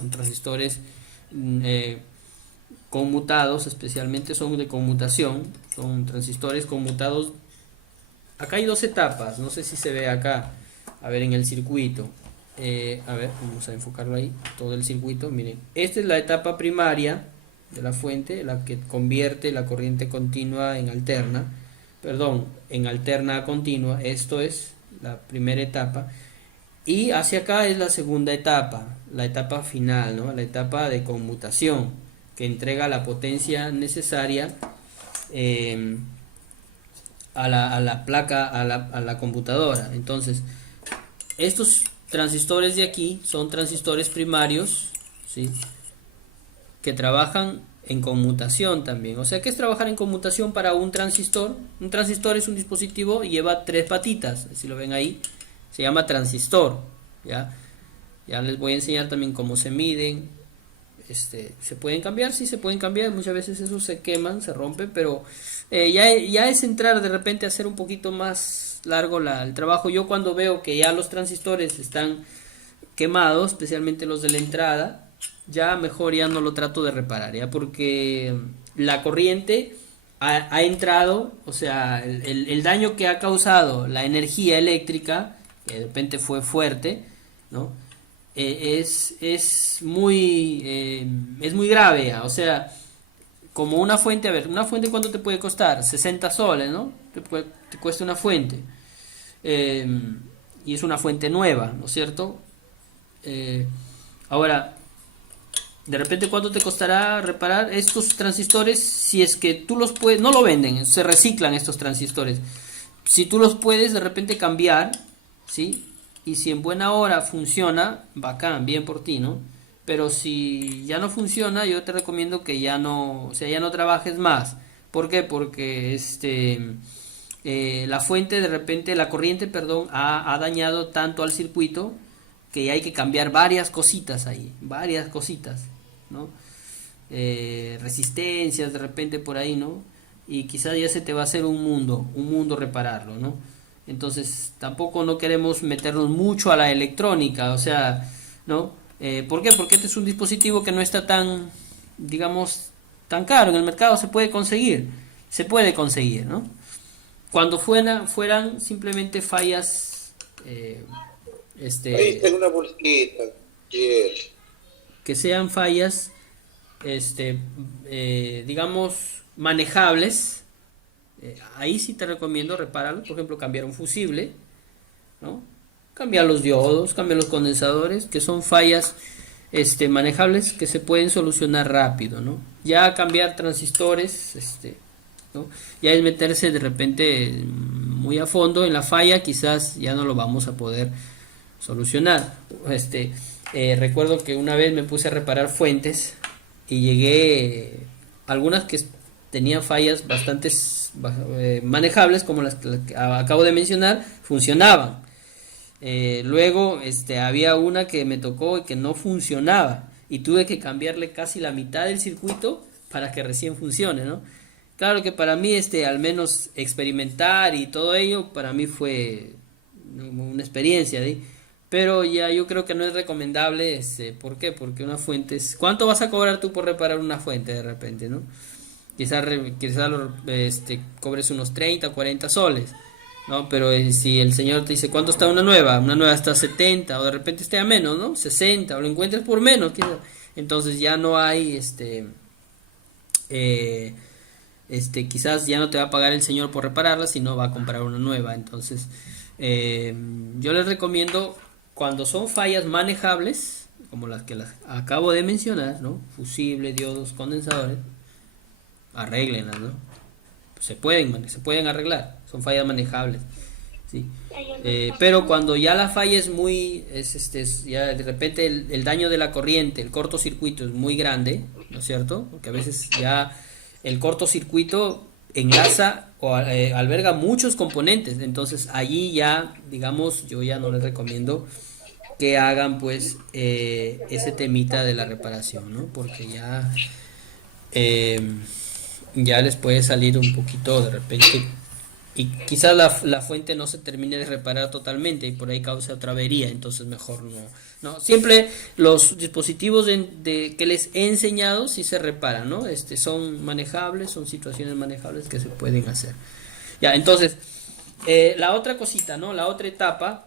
conmutados, especialmente son de conmutación, son transistores conmutados. Acá hay dos etapas, no sé si se ve acá, a ver en el circuito, a ver, vamos a enfocarlo ahí, todo el circuito, miren, esta es la etapa primaria de la fuente, la que convierte la corriente continua en alterna, en alterna a continua, esto es la primera etapa, y hacia acá es la segunda etapa, la etapa final, ¿no? La etapa de conmutación, que entrega la potencia necesaria a la placa, a la computadora. Entonces, estos transistores de aquí son transistores primarios, ¿sí? Que trabajan en conmutación también. O sea, ¿qué es trabajar en conmutación para un transistor? Un transistor es un dispositivo y lleva 3 patitas, si lo ven ahí, se llama transistor, ¿ya? Ya les voy a enseñar también cómo se miden. ¿Se pueden cambiar? Sí, se pueden cambiar. Muchas veces esos se queman, se rompen, pero ya es entrar de repente a hacer un poquito más largo el trabajo. Yo cuando veo que ya los transistores están quemados, especialmente los de la entrada, ya mejor ya no lo trato de reparar, ya, porque la corriente ha entrado, o sea, el daño que ha causado la energía eléctrica, que de repente fue fuerte, ¿no? Es muy grave, o sea, como una fuente, a ver, una fuente ¿cuánto te puede costar? 60 soles, ¿no? Te cuesta una fuente, y es una fuente nueva, ¿no es cierto? Ahora, de repente ¿cuánto te costará reparar estos transistores? Si es que tú los puedes, no lo venden, se reciclan estos transistores, si tú los puedes de repente cambiar, ¿sí? y si en buena hora funciona, bacán, bien por ti, ¿no? Pero si ya no funciona, yo te recomiendo que ya no, o sea, ya no trabajes más. ¿Por qué? Porque la fuente de repente, la corriente, perdón, ha dañado tanto al circuito que hay que cambiar varias cositas ahí, varias cositas, ¿no? Resistencias de repente por ahí, ¿no? Y quizás ya se te va a hacer un mundo repararlo, ¿no? Entonces tampoco no queremos meternos mucho a la electrónica, o sea, ¿no? ¿Por qué? Porque este es un dispositivo que no está tan, digamos, tan caro, en el mercado se puede conseguir, ¿no? Cuando fueran simplemente fallas, Ahí está una bolsita. Yeah. que sean fallas, digamos, manejables, ahí sí te recomiendo repararlo. Por ejemplo, cambiar un fusible, ¿no? Cambiar los diodos, cambiar los condensadores, que son fallas manejables que se pueden solucionar rápido, ¿no? Ya cambiar transistores, ¿no? Ya es meterse de repente muy a fondo en la falla, quizás ya no lo vamos a poder solucionar. Recuerdo que una vez me puse a reparar fuentes y llegué, algunas que tenían fallas bastante manejables, como las que acabo de mencionar, funcionaban. Luego había una que me tocó y que no funcionaba y tuve que cambiarle casi la mitad del circuito para que recién funcione, ¿no? Claro que para mí al menos experimentar y todo ello para mí fue una experiencia, ¿sí? Pero ya yo creo que no es recomendable, ¿por qué? Porque una fuente ¿cuánto vas a cobrar tú por reparar una fuente de repente, no? Quizás cobres unos 30 o 40 soles, ¿no? Pero si el señor te dice, ¿cuánto está una nueva? Una nueva está a 70, o de repente esté a menos, ¿no? 60, o lo encuentres por menos, quizás. Entonces ya no hay, quizás ya no te va a pagar el señor por repararla, sino va a comprar una nueva. Entonces, yo les recomiendo, cuando son fallas manejables, como las que las acabo de mencionar, ¿no? Fusible, diodos, condensadores, arréglenlas, ¿no? Se pueden arreglar, son fallas manejables, ¿sí? Pero cuando ya la falla es muy, ya de repente el daño de la corriente, el cortocircuito es muy grande, ¿no es cierto? Porque a veces ya el cortocircuito enlaza o alberga muchos componentes, entonces allí ya, digamos, yo ya no les recomiendo que hagan pues ese temita de la reparación, ¿no? Porque eh, ya les puede salir un poquito de repente y quizás la fuente no se termine de reparar totalmente y por ahí causa otra avería, entonces mejor no. Siempre los dispositivos que les he enseñado sí se reparan, ¿no? Son manejables, son situaciones manejables que se pueden hacer. Ya, entonces, la otra cosita, ¿no? La otra etapa,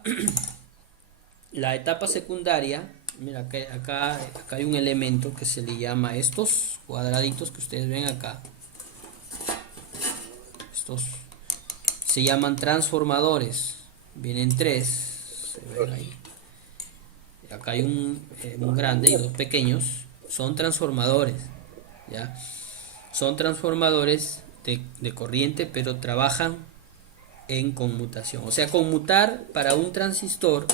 la etapa secundaria, mira, acá hay un elemento que se le llama estos cuadraditos que ustedes ven acá. Estos se llaman transformadores, vienen tres, se ven ahí. Acá hay un grande y dos pequeños, son transformadores, ¿ya? Son transformadores de corriente, pero trabajan en conmutación. O sea, conmutar para un transistor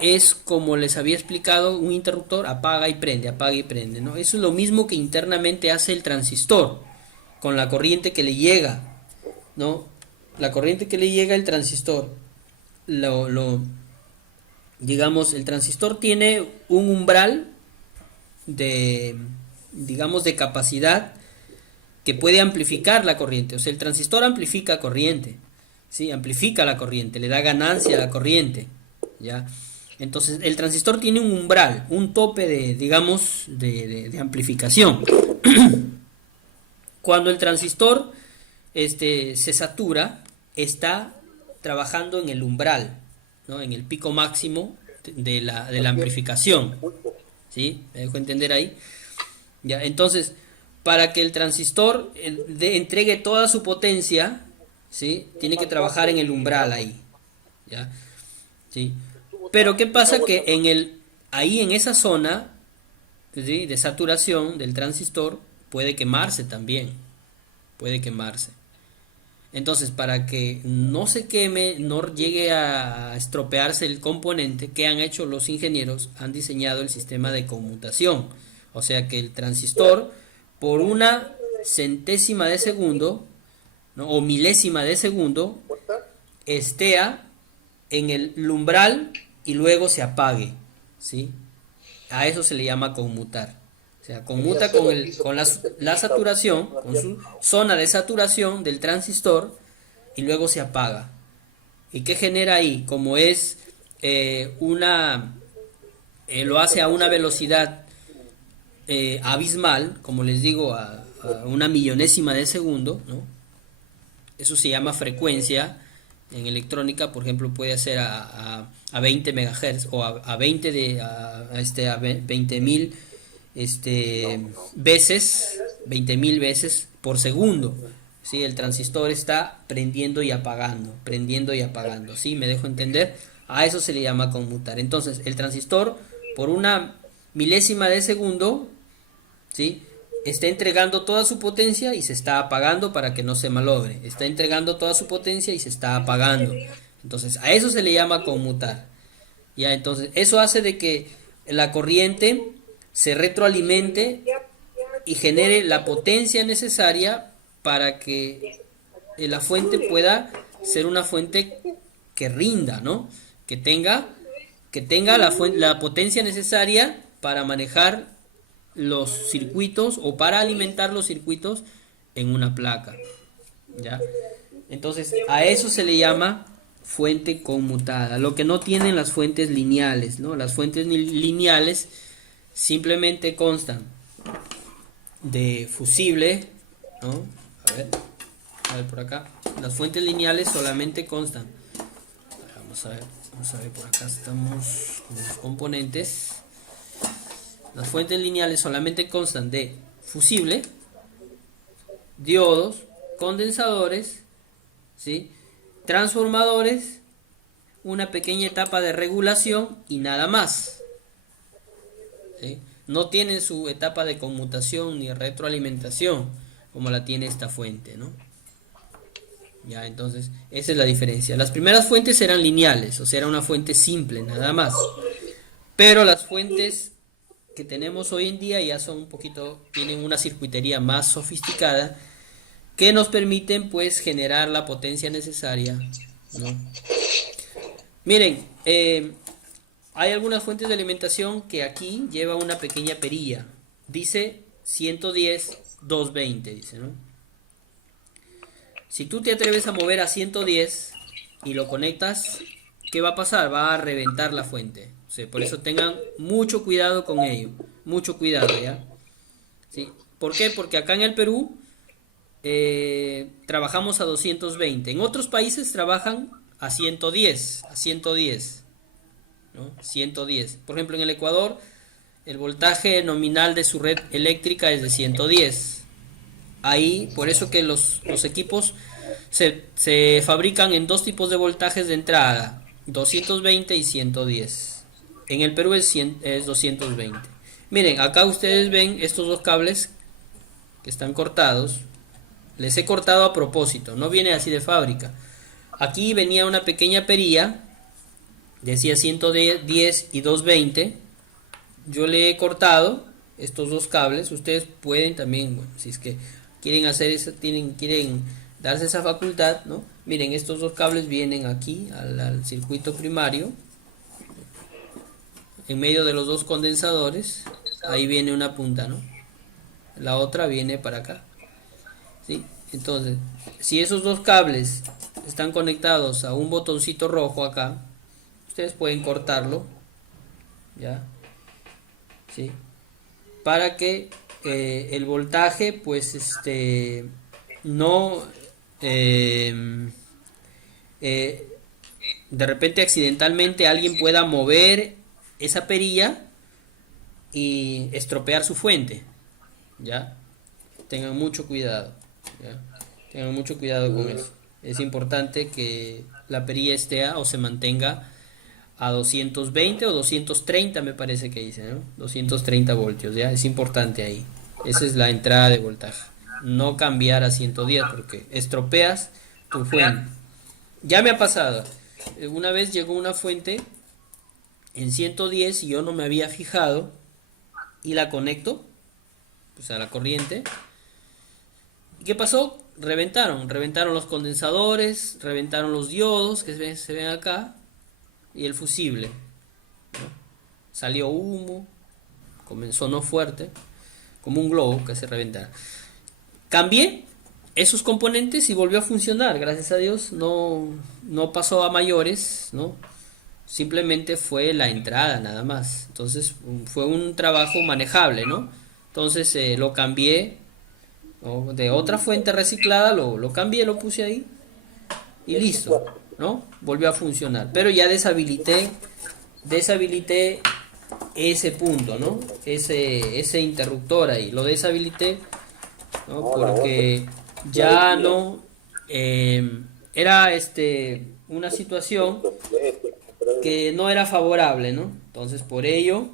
es, como les había explicado, un interruptor apaga y prende, ¿no? Eso es lo mismo que internamente hace el transistor con la corriente que le llega, ¿no? La corriente que le llega al transistor, digamos, el transistor tiene un umbral digamos, de capacidad que puede amplificar la corriente. O sea, el transistor amplifica corriente, ¿sí? Amplifica la corriente, le da ganancia a la corriente, ¿ya? Entonces, el transistor tiene un umbral, un tope digamos, de amplificación. Cuando el transistor se satura, está trabajando en el umbral, ¿no? En el pico máximo de la amplificación, ¿sí? ¿Me dejo entender ahí? Ya, entonces, para que el transistor entregue toda su potencia, ¿sí? Tiene que trabajar en el umbral ahí, ¿ya? ¿Sí? Pero ¿qué pasa? Que ahí en esa zona, ¿sí?, de saturación del transistor puede quemarse también, puede quemarse. Entonces, para que no se queme, no llegue a estropearse el componente, ¿qué han hecho los ingenieros? Han diseñado el sistema de conmutación. O sea que el transistor, por una centésima de segundo, ¿no? O milésima de segundo, estea en el umbral y luego se apague, ¿sí? A eso se le llama conmutar. O sea, conmuta con la saturación, con su zona de saturación del transistor y luego se apaga. ¿Y qué genera ahí? Como es lo hace a una velocidad abismal, como les digo, a una millonésima de segundo, ¿no? Eso se llama frecuencia. En electrónica, por ejemplo, puede ser a 20 MHz o a 20.000 veces, 20.000 veces por segundo. ¿Sí? El transistor está prendiendo y apagando, ¿sí? ¿Me dejo entender? A eso se le llama conmutar. Entonces, el transistor, por una milésima de segundo, ¿sí? Está entregando toda su potencia y se está apagando para que no se malogre. Está entregando toda su potencia y se está apagando. Entonces, a eso se le llama conmutar. Ya, entonces, eso hace de que la corriente se retroalimente y genere la potencia necesaria para que la fuente pueda ser una fuente que rinda, ¿no? Que tenga la potencia necesaria para manejar los circuitos o para alimentar los circuitos en una placa, ¿ya? Entonces, a eso se le llama fuente conmutada, lo que no tienen las fuentes lineales, ¿no? Las fuentes lineales simplemente constan de fusible, ¿no? A ver por acá. Las fuentes lineales solamente constan. Vamos a ver por acá estamos con los componentes. Las fuentes lineales solamente constan de fusible, diodos, condensadores, ¿sí? Transformadores, una pequeña etapa de regulación y nada más, ¿sí? No tienen su etapa de conmutación ni retroalimentación como la tiene esta fuente, ¿no? Ya, entonces, esa es la diferencia. Las primeras fuentes eran lineales, o sea, era una fuente simple, nada más. Pero las fuentes que tenemos hoy en día ya son un poquito, tienen una circuitería más sofisticada que nos permiten pues generar la potencia necesaria, ¿no? Miren, hay algunas fuentes de alimentación que aquí lleva una pequeña perilla, dice 110 220, dice, ¿no? Si tú te atreves a mover a 110 y lo conectas, ¿qué va a pasar? Va a reventar la fuente. O sea, por eso tengan mucho cuidado con ello. Mucho cuidado, ¿ya? ¿Sí? ¿Por qué? Porque acá en el Perú trabajamos a 220. En otros países trabajan a 110. A 110. ¿No? 110. Por ejemplo, en el Ecuador, el voltaje nominal de su red eléctrica es de 110. Ahí, por eso que los equipos se fabrican en dos tipos de voltajes de entrada. 220 y 110. En el Perú es 220. Miren, acá ustedes ven estos dos cables que están cortados. Les he cortado a propósito, no viene así de fábrica. Aquí venía una pequeña perilla, decía 110 y 220. Yo le he cortado estos dos cables. Ustedes pueden también, bueno, si es que quieren hacer eso, quieren darse esa facultad, ¿no? Miren, estos dos cables vienen aquí al circuito primario. En medio de los dos condensadores, ahí viene una punta, ¿no? La otra viene para acá, ¿sí? Entonces, si esos dos cables están conectados a un botoncito rojo acá, ustedes pueden cortarlo, ¿ya? ¿Sí? Para que el voltaje, pues, no... de repente accidentalmente alguien pueda mover esa perilla y estropear su fuente, ¿ya? Tengan mucho cuidado, ¿ya? Tengan mucho cuidado con eso. Es importante que la perilla esté o se mantenga a 220 o 230, me parece que dice, ¿no? 230 voltios, ¿ya? Es importante ahí. Esa es la entrada de voltaje. No cambiar a 110 porque estropeas tu fuente. Ya me ha pasado. Una vez llegó una fuente en 110 y yo no me había fijado y la conecto, pues a la corriente. ¿Y qué pasó? Reventaron los condensadores, reventaron los diodos que se ven acá y el fusible, ¿no? Salió humo, comenzó no fuerte, como un globo que se reventara. Cambié esos componentes y volvió a funcionar, gracias a Dios, no pasó a mayores, ¿no? Simplemente fue la entrada nada más. Entonces fue un trabajo manejable, ¿no? Entonces lo cambié, ¿no? De otra fuente reciclada, lo cambié, lo puse ahí y listo, ¿no? Volvió a funcionar. Pero ya deshabilité ese punto, ¿no? Ese interruptor ahí, lo deshabilité, ¿no? Porque ya no era una situación que no era favorable, ¿no? Entonces por ello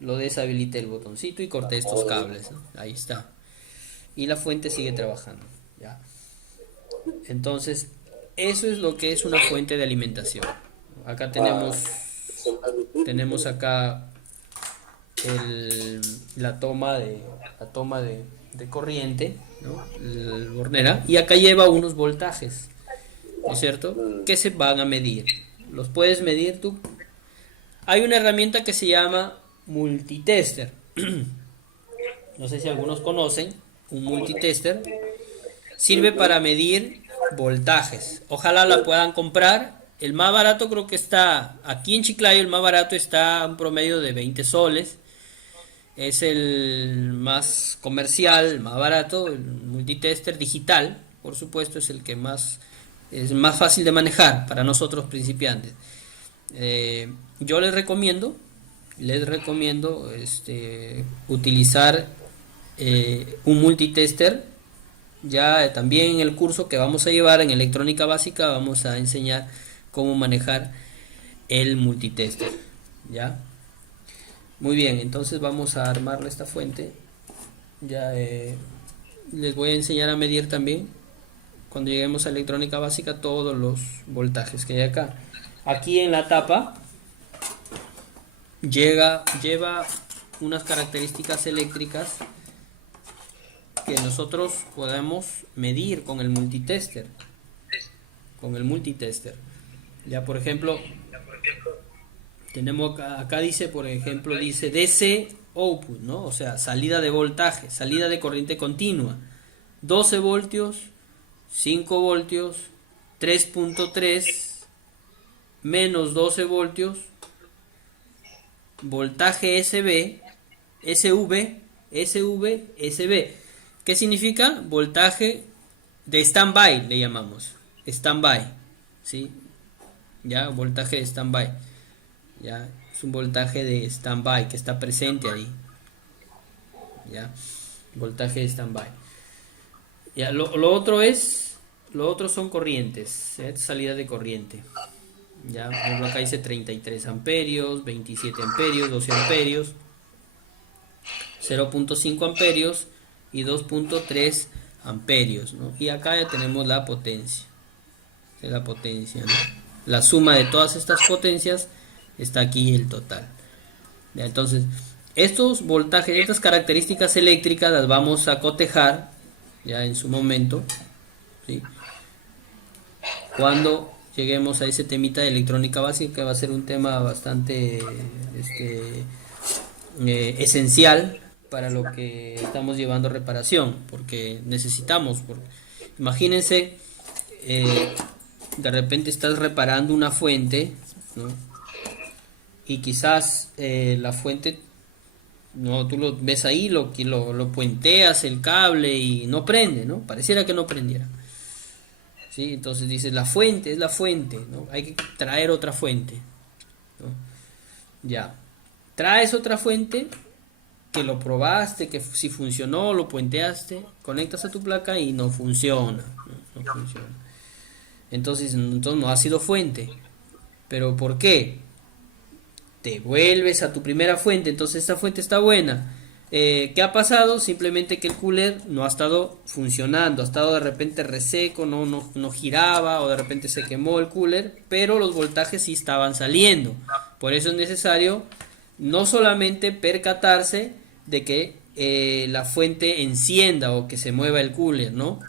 lo deshabilité el botoncito y corté estos cables, ¿no? Ahí está. Y la fuente sigue trabajando, ¿ya? Entonces eso es lo que es una fuente de alimentación. Acá tenemos acá la toma de corriente, ¿no? El bornera, y acá lleva unos voltajes, ¿no es cierto? Que se van a medir. ¿Los puedes medir tú? Hay una herramienta que se llama multitester. No sé si algunos conocen. Un multitester sirve para medir voltajes. Ojalá la puedan comprar. El más barato creo que está aquí en Chiclayo. El más barato está a un promedio de 20 soles. Es el más comercial, el más barato. El multitester digital, por supuesto, es el que es más fácil de manejar para nosotros principiantes. Yo les recomiendo utilizar un multitester. Ya también en el curso que vamos a llevar en electrónica básica vamos a enseñar cómo manejar el multitester, ¿ya? Muy bien, entonces vamos a armarle esta fuente. Ya les voy a enseñar a medir también cuando lleguemos a electrónica básica todos los voltajes que hay acá. Aquí en la tapa lleva unas características eléctricas que nosotros podemos medir con el multitester. Ya, por ejemplo, tenemos acá dice, por ejemplo, dice DC output, ¿no? O sea, salida de voltaje, salida de corriente continua, 12 voltios, 5 voltios, 3.3, menos 12 voltios, voltaje SV, SV. ¿Qué significa? Voltaje de standby, le llamamos. Standby, ¿sí? Ya, voltaje de standby. Ya, es un voltaje de standby que está presente ahí. Ya, voltaje de standby. Ya, lo otro son corrientes, salida de corriente. Ya, por ejemplo, acá dice 33 amperios, 27 amperios, 12 amperios, 0.5 amperios y 2.3 amperios, ¿no? Y acá ya tenemos la potencia. ¿No? La suma de todas estas potencias está aquí el total. ¿Ya? Entonces, estos voltajes, estas características eléctricas las vamos a cotejar ya en su momento, ¿sí? Cuando lleguemos a ese temita de electrónica básica, que va a ser un tema bastante esencial para lo que estamos llevando reparación, porque necesitamos, imagínense, de repente estás reparando una fuente, ¿no? Y quizás la fuente, no, tú lo ves ahí, lo puenteas el cable y no prende, ¿no? Pareciera que no prendiera. ¿Sí? Entonces dices, la fuente es la fuente, ¿no? Hay que traer otra fuente, ¿no? Ya, traes otra fuente que lo probaste, que si funcionó, lo puenteaste, conectas a tu placa y no funciona, no funciona. Entonces no ha sido fuente. ¿Pero por qué? Te vuelves a tu primera fuente, entonces esta fuente está buena. ¿Qué ha pasado? Simplemente que el cooler no ha estado funcionando, ha estado de repente reseco, no giraba o de repente se quemó el cooler, pero los voltajes sí estaban saliendo. Por eso es necesario no solamente percatarse de que la fuente encienda o que se mueva el cooler, ¿no?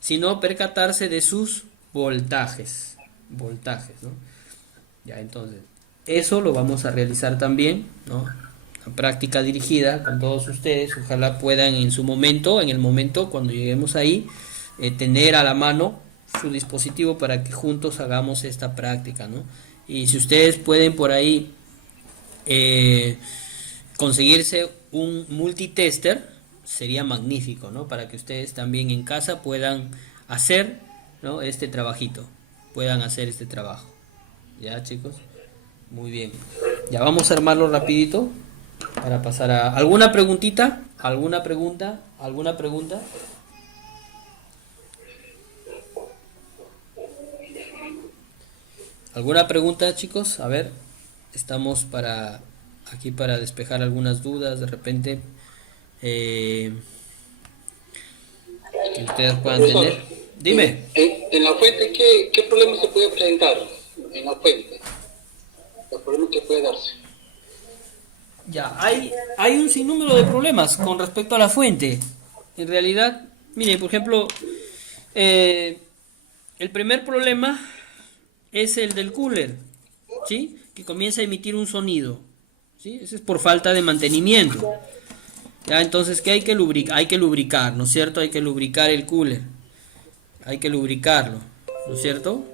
Sino percatarse de sus voltajes, ¿no? Ya, entonces, eso lo vamos a realizar también, ¿no? Una práctica dirigida con todos ustedes. Ojalá puedan en su momento, en el momento cuando lleguemos ahí, tener a la mano su dispositivo para que juntos hagamos esta práctica, ¿no? Y si ustedes pueden por ahí conseguirse un multitester, sería magnífico, ¿no? Para que ustedes también en casa puedan hacer, ¿no? Este trabajito, puedan hacer este trabajo. ¿Ya, chicos? Muy bien. Ya vamos a armarlo rapidito para pasar a... ¿Alguna preguntita? ¿Alguna pregunta? ¿Alguna pregunta? ¿Alguna pregunta, chicos? A ver, estamos aquí para despejar algunas dudas de repente que ustedes puedan Profesor, tener. Dime. en la fuente, ¿qué problema se puede presentar en la fuente? Los problemas que puede darse. Ya, hay un sinnúmero de problemas con respecto a la fuente. En realidad, mire, por ejemplo, el primer problema es el del cooler, ¿sí? Que comienza a emitir un sonido, ¿sí? Ese es por falta de mantenimiento. Ya, entonces, ¿qué hay que lubricar? Hay que lubricar, ¿no es cierto? Hay que lubricar el cooler. Hay que lubricarlo, ¿no es cierto?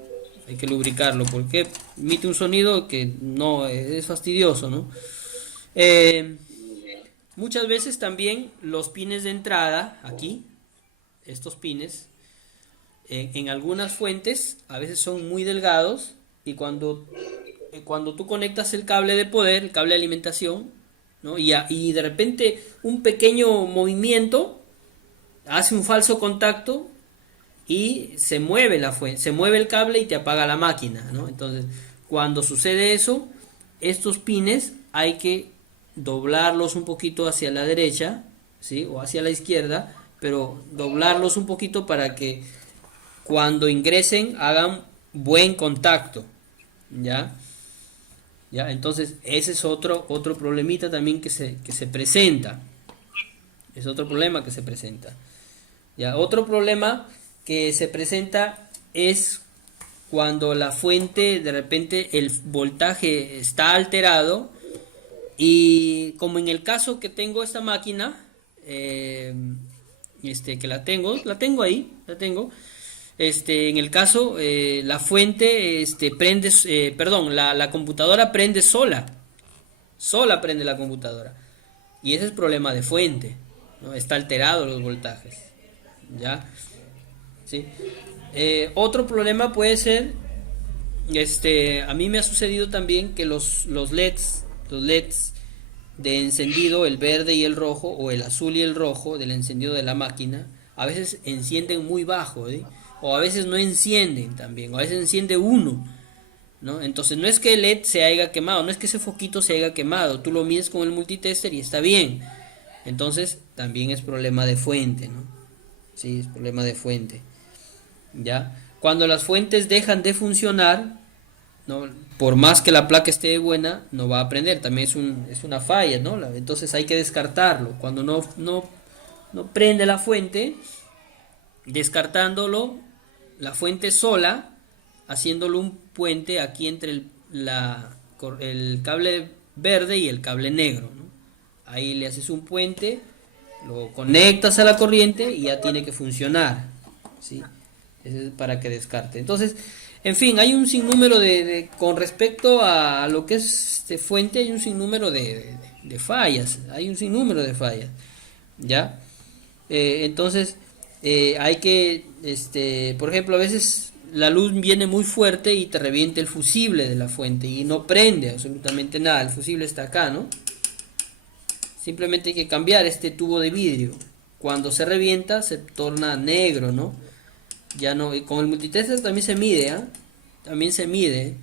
Hay que lubricarlo porque emite un sonido que no es fastidioso, ¿no? Muchas veces también los pines de entrada, aquí, estos pines, en algunas fuentes a veces son muy delgados y cuando tú conectas el cable de poder, el cable de alimentación, ¿no? Y de repente un pequeño movimiento hace un falso contacto y se mueve la fuente, se mueve el cable y te apaga la máquina, ¿no? Entonces, cuando sucede eso, estos pines hay que doblarlos un poquito hacia la derecha, ¿sí? O hacia la izquierda, pero doblarlos un poquito para que cuando ingresen hagan buen contacto, ¿ya? ¿Ya? Entonces, ese es otro problemita también que se presenta. Es otro problema que se presenta. ¿Ya? Otro problema que se presenta es cuando la fuente, de repente el voltaje está alterado y como en el caso que tengo esta máquina, que la tengo ahí, en el caso, la fuente prende, la computadora prende sola prende la computadora. Y ese es problema de fuente, ¿no? Está alterado los voltajes, ¿ya? ¿Sí? Otro problema puede ser, a mí me ha sucedido también que los LEDs de encendido, el verde y el rojo, o el azul y el rojo del encendido de la máquina, a veces encienden muy bajo, ¿eh? O a veces no encienden también, o a veces enciende uno, ¿no? Entonces no es que el LED se haya quemado, no es que ese foquito se haya quemado, tú lo mides con el multitester y está bien. Entonces también es problema de fuente, ¿no? Sí, es problema de fuente. ¿Ya? Cuando las fuentes dejan de funcionar, ¿no? Por más que la placa esté buena, no va a prender, también es una falla, ¿no? Entonces hay que descartarlo. Cuando no prende la fuente, descartándolo, la fuente sola, haciéndolo un puente aquí entre el cable verde y el cable negro, ¿no? Ahí le haces un puente, lo conectas a la corriente y ya tiene que funcionar, ¿sí? Eso es para que descarte. Entonces, en fin, hay un sinnúmero con respecto a lo que es fuente, hay un sinnúmero de fallas, hay un sinnúmero de fallas, ¿ya? Entonces, hay que, por ejemplo, a veces la luz viene muy fuerte y te revienta el fusible de la fuente y no prende absolutamente nada, el fusible está acá, ¿no? Simplemente hay que cambiar este tubo de vidrio. Cuando se revienta se torna negro, ¿no? Ya no, y con el multitester también se mide, ¿eh? También se mide,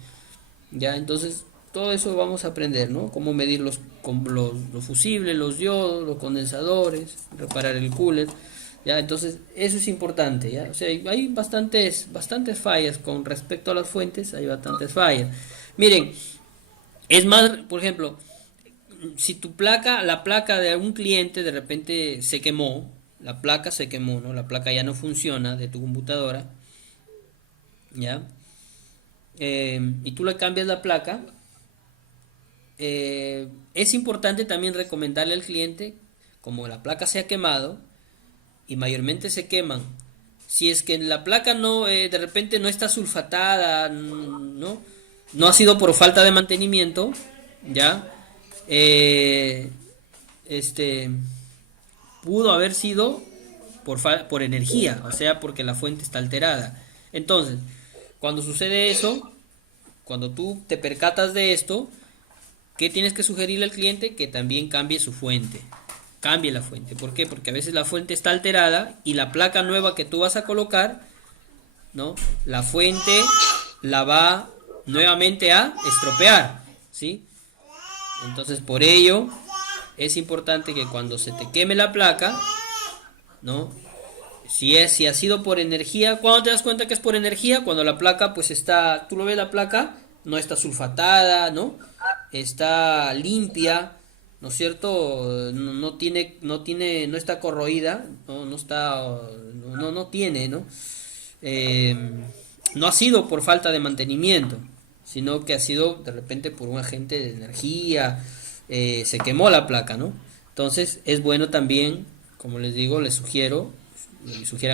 ¿ya? Entonces todo eso vamos a aprender, ¿no? Cómo medir los fusibles, los diodos, los condensadores, reparar el cooler, ¿ya? Entonces, eso es importante, ¿ya? O sea, hay bastantes fallas con respecto a las fuentes, hay bastantes fallas. Miren, es más, por ejemplo, si la placa de algún cliente de repente se quemó, la placa se quemó, ¿no? La placa ya no funciona de tu computadora, ¿ya? Y tú le cambias la placa, es importante también recomendarle al cliente, como la placa se ha quemado, y mayormente se queman, si es que la placa no, de repente no está sulfatada, no ha sido por falta de mantenimiento, ¿ya? Eh, este pudo haber sido por energía, o sea, porque la fuente está alterada. Entonces, cuando sucede eso, cuando tú te percatas de esto, ¿qué tienes que sugerirle al cliente? Que también cambie su fuente. Cambie la fuente. ¿Por qué? Porque a veces la fuente está alterada y la placa nueva que tú vas a colocar, ¿no? La fuente la va nuevamente a estropear, ¿sí? Entonces, por ello es importante que cuando se te queme la placa, ¿no? Si ha sido por energía, ¿cuándo te das cuenta que es por energía? Cuando la placa pues está, tú lo ves, la placa no está sulfatada, ¿no? Está limpia, ¿no es cierto? No está corroída, no tiene, ¿no? No ha sido por falta de mantenimiento, sino que ha sido de repente por un agente de energía, se quemó la placa, ¿no? Entonces es bueno también, como les digo, les sugieran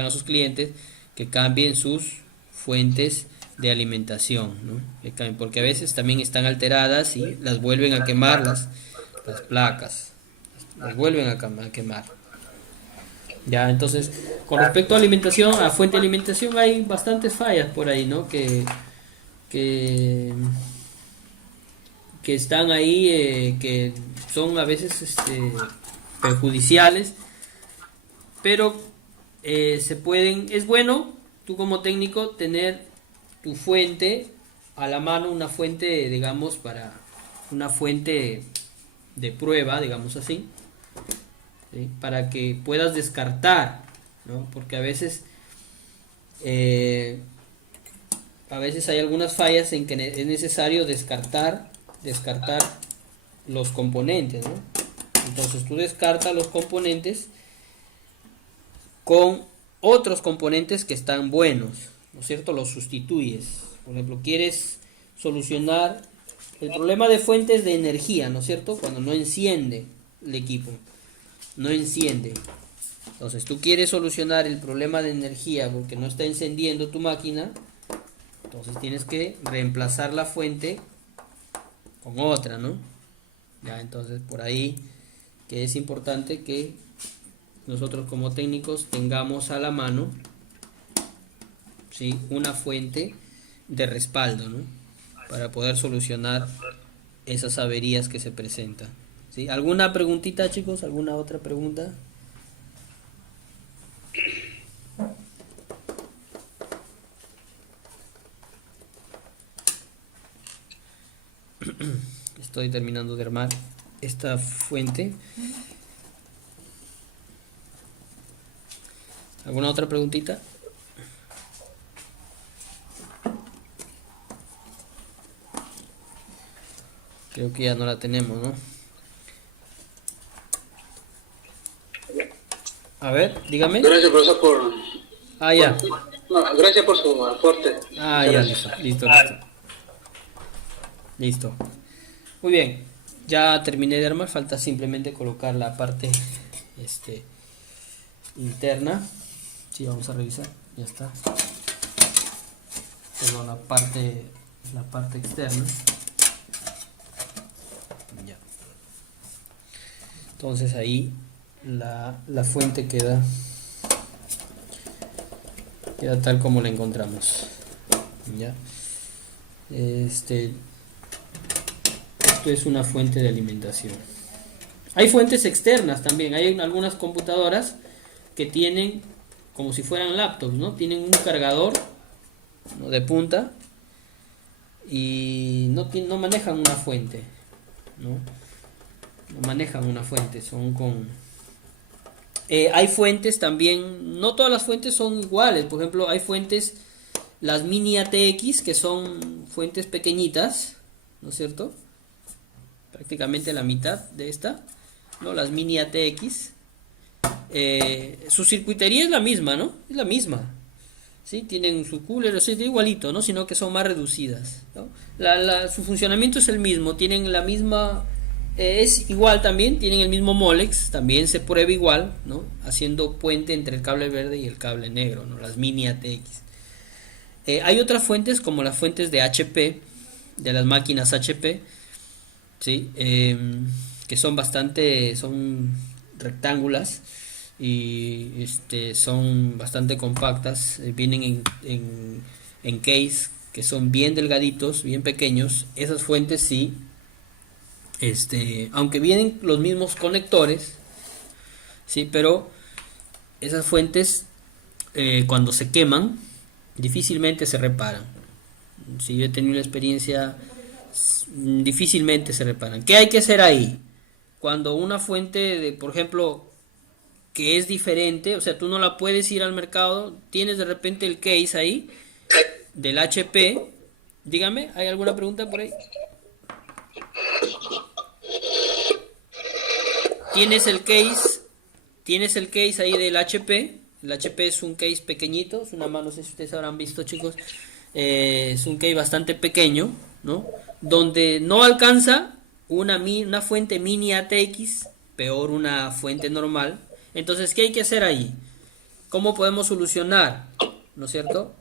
a sus clientes que cambien sus fuentes de alimentación, ¿no? Porque a veces también están alteradas y las vuelven a quemar las placas, las vuelven a quemar. Ya, entonces, con respecto a alimentación, a fuente de alimentación, hay bastantes fallas por ahí, ¿no? Que están ahí, que son a veces perjudiciales, pero es bueno tú como técnico tener tu fuente a la mano, una fuente, digamos, una fuente de prueba, digamos así, ¿sí? Para que puedas descartar, ¿no? Porque a veces hay algunas fallas en que es necesario descartar los componentes, ¿no? Entonces tú descartas los componentes con otros componentes que están buenos, ¿no es cierto? Los sustituyes. Por ejemplo, quieres solucionar el problema de fuentes de energía, ¿no es cierto? Cuando no enciende el equipo, no enciende. Entonces tú quieres solucionar el problema de energía porque no está encendiendo tu máquina, entonces tienes que reemplazar la fuente con otra, ¿no? Ya, entonces por ahí que es importante que nosotros como técnicos tengamos a la mano, ¿sí?, una fuente de respaldo, ¿no? Para poder solucionar esas averías que se presentan, ¿sí? ¿Alguna preguntita, chicos? ¿Alguna otra pregunta? Estoy terminando de armar esta fuente. ¿Alguna otra preguntita? Creo que ya no la tenemos, ¿no? A ver, dígame. Gracias, profesor, por... Ya. No, gracias por su aporte. Ya, listo. Listo. Muy bien. Ya terminé de armar, falta simplemente colocar la parte interna. Sí, vamos a revisar. Ya está. Perdón, la parte externa. Ya. Entonces ahí la fuente queda tal como la encontramos. Ya. Esto es una fuente de alimentación. Hay fuentes externas también. Hay algunas computadoras que tienen como si fueran laptops, ¿no? Tienen un cargador, ¿no?, de punta, y no manejan una fuente, ¿no? No manejan una fuente, son con... hay fuentes también, no todas las fuentes son iguales, por ejemplo, hay fuentes, las mini ATX, que son fuentes pequeñitas, ¿no es cierto? Prácticamente la mitad de esta, ¿no? Las mini ATX. Su circuitería es la misma, ¿no? Es la misma. ¿Sí? Tienen su cooler, o sea, igualito, ¿no? Sino que son más reducidas, ¿no? Su funcionamiento es el mismo, tienen la misma... es igual también, tienen el mismo Molex, también se prueba igual, ¿no? Haciendo puente entre el cable verde y el cable negro, ¿no? Las mini ATX. Hay otras fuentes como las fuentes de HP, de las máquinas HP, ¿sí? Que son son rectángulas y son bastante compactas, vienen en case, que son bien delgaditos, bien pequeños. Esas fuentes sí, aunque vienen los mismos conectores, sí, pero esas fuentes cuando se queman difícilmente se reparan. Si yo he tenido la experiencia, difícilmente se reparan. ¿Qué hay que hacer ahí? Cuando una fuente de, por ejemplo, que es diferente, o sea, tú no la puedes ir al mercado, tienes de repente el case ahí del HP. Dígame, ¿hay alguna pregunta por ahí? Tienes el case ahí del HP. El HP es un case pequeñito, es una mano, no sé si ustedes habrán visto, chicos. Es un case bastante pequeño, ¿no? Donde no alcanza una fuente mini ATX, peor una fuente normal. Entonces, ¿qué hay que hacer ahí? ¿Cómo podemos solucionar? ¿No es cierto?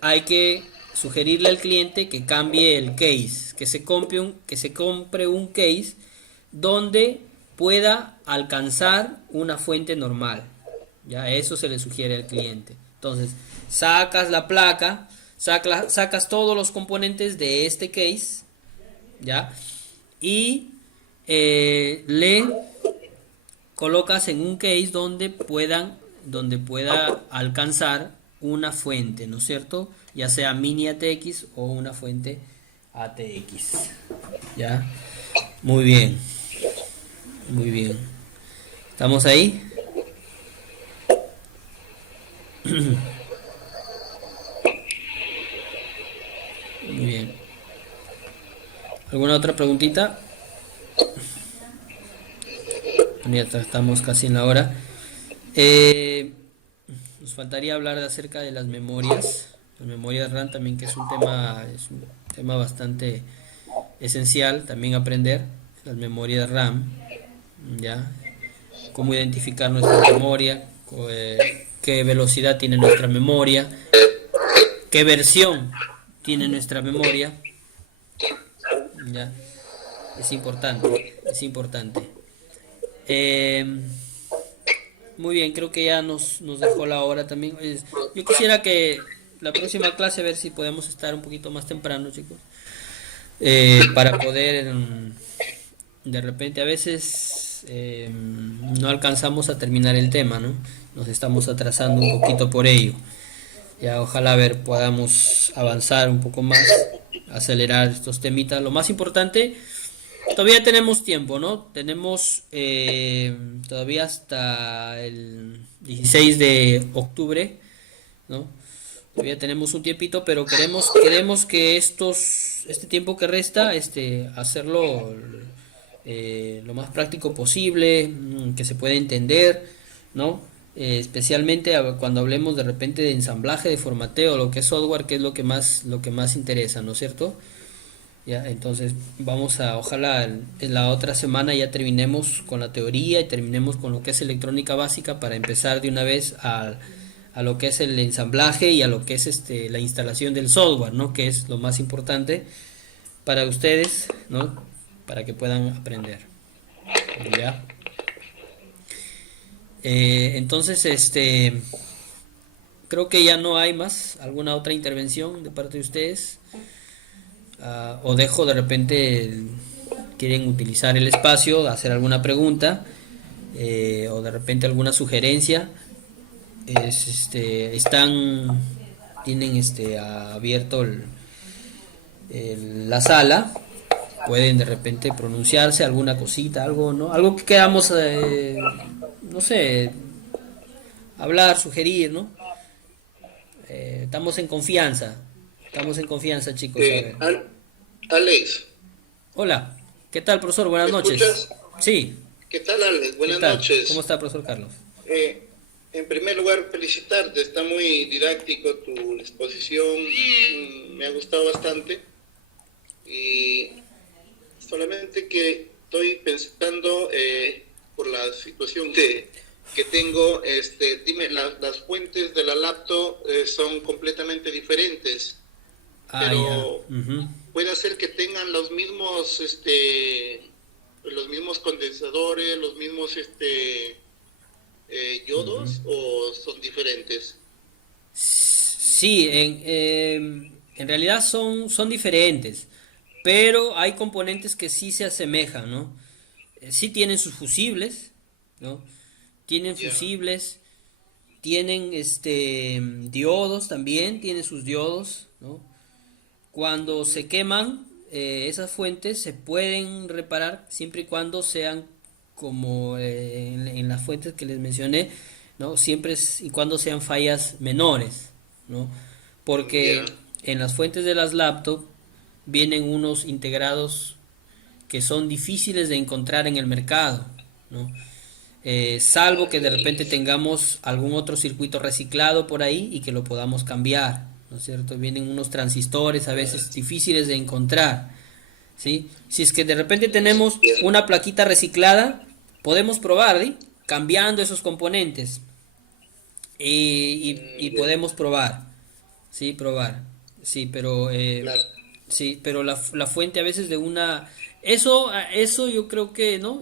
Hay que sugerirle al cliente que cambie el case, que se compre un case donde pueda alcanzar una fuente normal. Ya, eso se le sugiere al cliente. Entonces, sacas la placa, sacas todos los componentes de este case, ya, y le colocas en un case donde pueda alcanzar una fuente, ¿no es cierto? Ya sea mini ATX o una fuente ATX. ¿Ya? Muy bien. Muy bien. ¿Estamos ahí? Muy bien. ¿Alguna otra preguntita? Ya estamos casi en la hora. Nos faltaría hablar acerca de las memorias RAM también, que es un tema bastante esencial también aprender las memorias RAM, ya, cómo identificar nuestra memoria, qué velocidad tiene nuestra memoria, qué versión tiene nuestra memoria, ya, es importante. Muy bien, creo que ya nos dejó la hora también. Yo quisiera que la próxima clase, a ver si podemos estar un poquito más temprano, chicos, para poder, de repente, a veces no alcanzamos a terminar el tema, ¿no? Nos estamos atrasando un poquito por ello. Ya, ojalá podamos avanzar un poco más, acelerar estos temitas. Lo más importante, todavía tenemos tiempo, ¿no? Tenemos todavía hasta el 16 de octubre, ¿no? Todavía tenemos un tiempito, pero queremos que este tiempo que resta, hacerlo lo más práctico posible, que se pueda entender, ¿no? Especialmente cuando hablemos de repente de ensamblaje, de formateo, lo que es software, que es lo que más interesa, ¿no es cierto? Ya, entonces ojalá en la otra semana ya terminemos con la teoría y terminemos con lo que es electrónica básica para empezar de una vez a lo que es el ensamblaje y a lo que es la instalación del software, ¿no? Que es lo más importante para ustedes, ¿no? Para que puedan aprender. ¿Ya? Entonces, creo que ya no hay más alguna otra intervención de parte de ustedes. O dejo de repente, quieren utilizar el espacio, hacer alguna pregunta, o de repente alguna sugerencia. Tienen abierto la sala, pueden de repente pronunciarse alguna cosita, algo, ¿no? Algo que queramos, no sé, hablar, sugerir, ¿no? Estamos en confianza, chicos. A ver. Alex, Hola, ¿qué tal, profesor? Buenas ¿me noches. escuchas? Sí, ¿Qué tal, Alex? ¿qué Buenas tal? noches. ¿Cómo está, profesor Carlos? En primer lugar, felicitarte. Está muy didáctico tu exposición. Me ha gustado bastante. Y solamente que estoy pensando por la situación que tengo. Dime, las fuentes de la laptop son completamente diferentes. Ah, ya. Pero Ujú. puede ser que tengan los mismos condensadores, los mismos yodos, o son diferentes. Sí, en realidad son diferentes, pero hay componentes que sí se asemejan, ¿no? Sí tienen sus fusibles, ¿no? Tienen Ya. fusibles, tienen diodos también, tienen sus diodos, ¿no? Cuando se queman, esas fuentes se pueden reparar siempre y cuando sean como en las fuentes que les mencioné, ¿no? Siempre y cuando sean fallas menores, ¿no? Ya. Porque en las fuentes de las laptops vienen unos integrados que son difíciles de encontrar en el mercado, ¿no? Salvo que de repente tengamos algún otro circuito reciclado por ahí y que lo podamos cambiar, ¿no es cierto? Vienen unos transistores a veces difíciles de encontrar, ¿sí? Si es que de repente tenemos una plaquita reciclada, podemos probar, ¿sí? Cambiando esos componentes y Ya. podemos probar, ¿sí? Probar, sí, pero Claro. sí, pero la fuente a veces de una... Eso yo creo que, ¿no?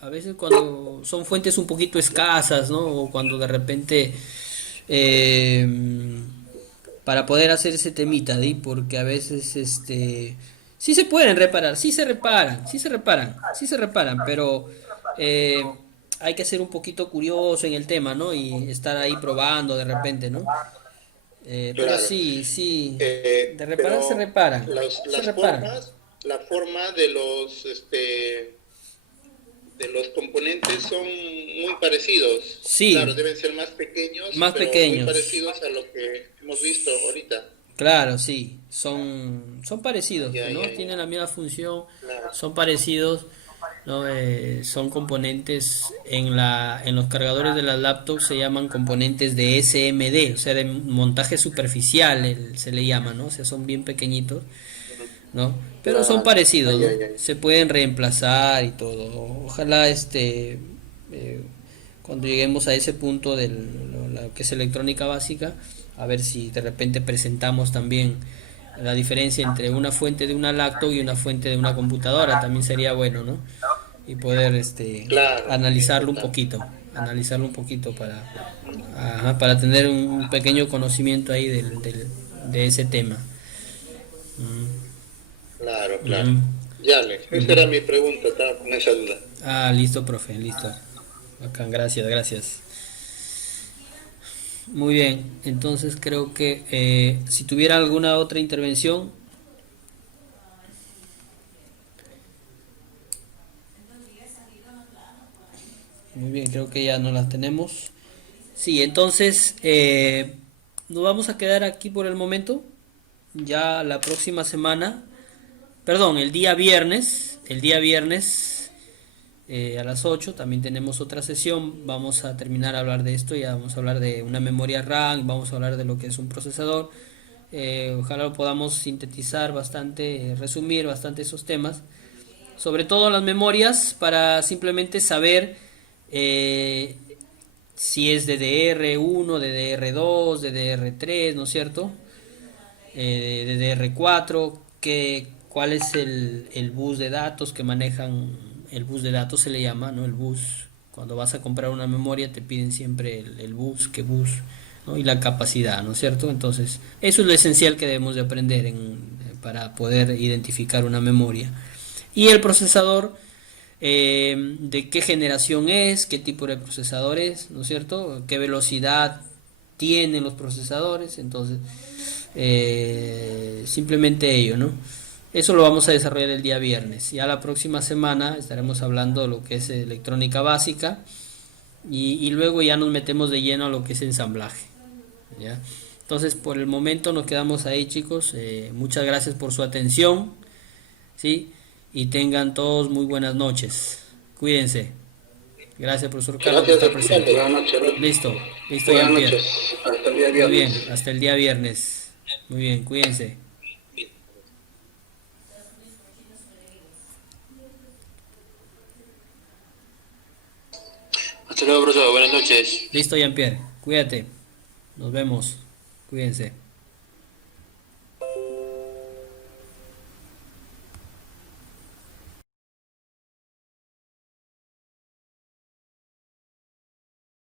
A veces cuando son fuentes un poquito escasas, ¿no? O cuando de repente... eh, para poder hacer ese temita, ¿sí? Porque a veces, sí se pueden reparar, sí se reparan, pero eh, hay que ser un poquito curioso en el tema, ¿no? Y estar ahí probando de repente, ¿no? Pero Claro. sí, de reparar se Pero reparan, las, se las reparan. formas, la forma de los componentes son muy parecidos. Claro, Sí, deben ser más pequeños, más pero muy pequeños. parecidos a lo que hemos visto ahorita. Claro, sí, son parecidos, Ya, ¿no? ya, ya. Tienen la misma función, Claro. son parecidos, ¿no? Son componentes en los cargadores de las laptops se llaman componentes de SMD, o sea, de montaje superficial se le llama, ¿no? O sea, son bien pequeñitos, ¿no? Pero son Claro. parecidos, Ay, ¿no? ay, ay. Se pueden reemplazar y todo. Ojalá eh, cuando lleguemos a ese punto de lo que es electrónica básica, a ver si de repente presentamos también la diferencia entre una fuente de una laptop y una fuente de una computadora, también sería bueno, ¿no? Y poder Claro, importante. analizarlo un poquito para tener un pequeño conocimiento ahí de ese tema. Claro, Ujú, claro. Ya, Alex, esa ujú. era mi pregunta, estaba con esa duda. Ah, listo, profe, listo. Bacán, gracias, gracias. Muy bien, entonces creo que si tuviera alguna otra intervención, muy bien, creo que ya no las tenemos. Sí, entonces nos vamos a quedar aquí por el momento. Ya la próxima semana, perdón, el día viernes a las 8 también tenemos otra sesión. Vamos a terminar a hablar de esto, ya vamos a hablar de una memoria RAM, vamos a hablar de lo que es un procesador. Ojalá lo podamos sintetizar bastante, resumir bastante esos temas, sobre todo las memorias, para simplemente saber eh, si es DDR1, DDR2, DDR3, ¿no es cierto? DDR4, cuál es el bus de datos que manejan, el bus de datos se le llama, ¿no? El bus, cuando vas a comprar una memoria te piden siempre el bus, qué bus, ¿no? Y la capacidad, ¿no es cierto? Entonces, eso es lo esencial que debemos de aprender para poder identificar una memoria. Y el procesador, de qué generación es, qué tipo de procesador es, ¿no es cierto? Qué velocidad tienen los procesadores. Entonces, Simplemente ello, ¿no? Eso lo vamos a desarrollar el día viernes. Ya la próxima semana estaremos hablando de lo que es electrónica básica y luego ya nos metemos de lleno a lo que es ensamblaje, ¿ya? Entonces, por el momento nos quedamos ahí, chicos. Muchas gracias por su atención, ¿sí? Y tengan todos muy buenas noches. Cuídense. Gracias, profesor Carlos, por Gracias, estar presente. buenas noches. Listo, listo, Buenas Jean-Pierre. noches. Hasta el día Muy viernes. bien, hasta el día viernes. Muy bien, cuídense. Hasta luego, profesor. Buenas noches. Listo, Jean-Pierre. Cuídate. Nos vemos. Cuídense.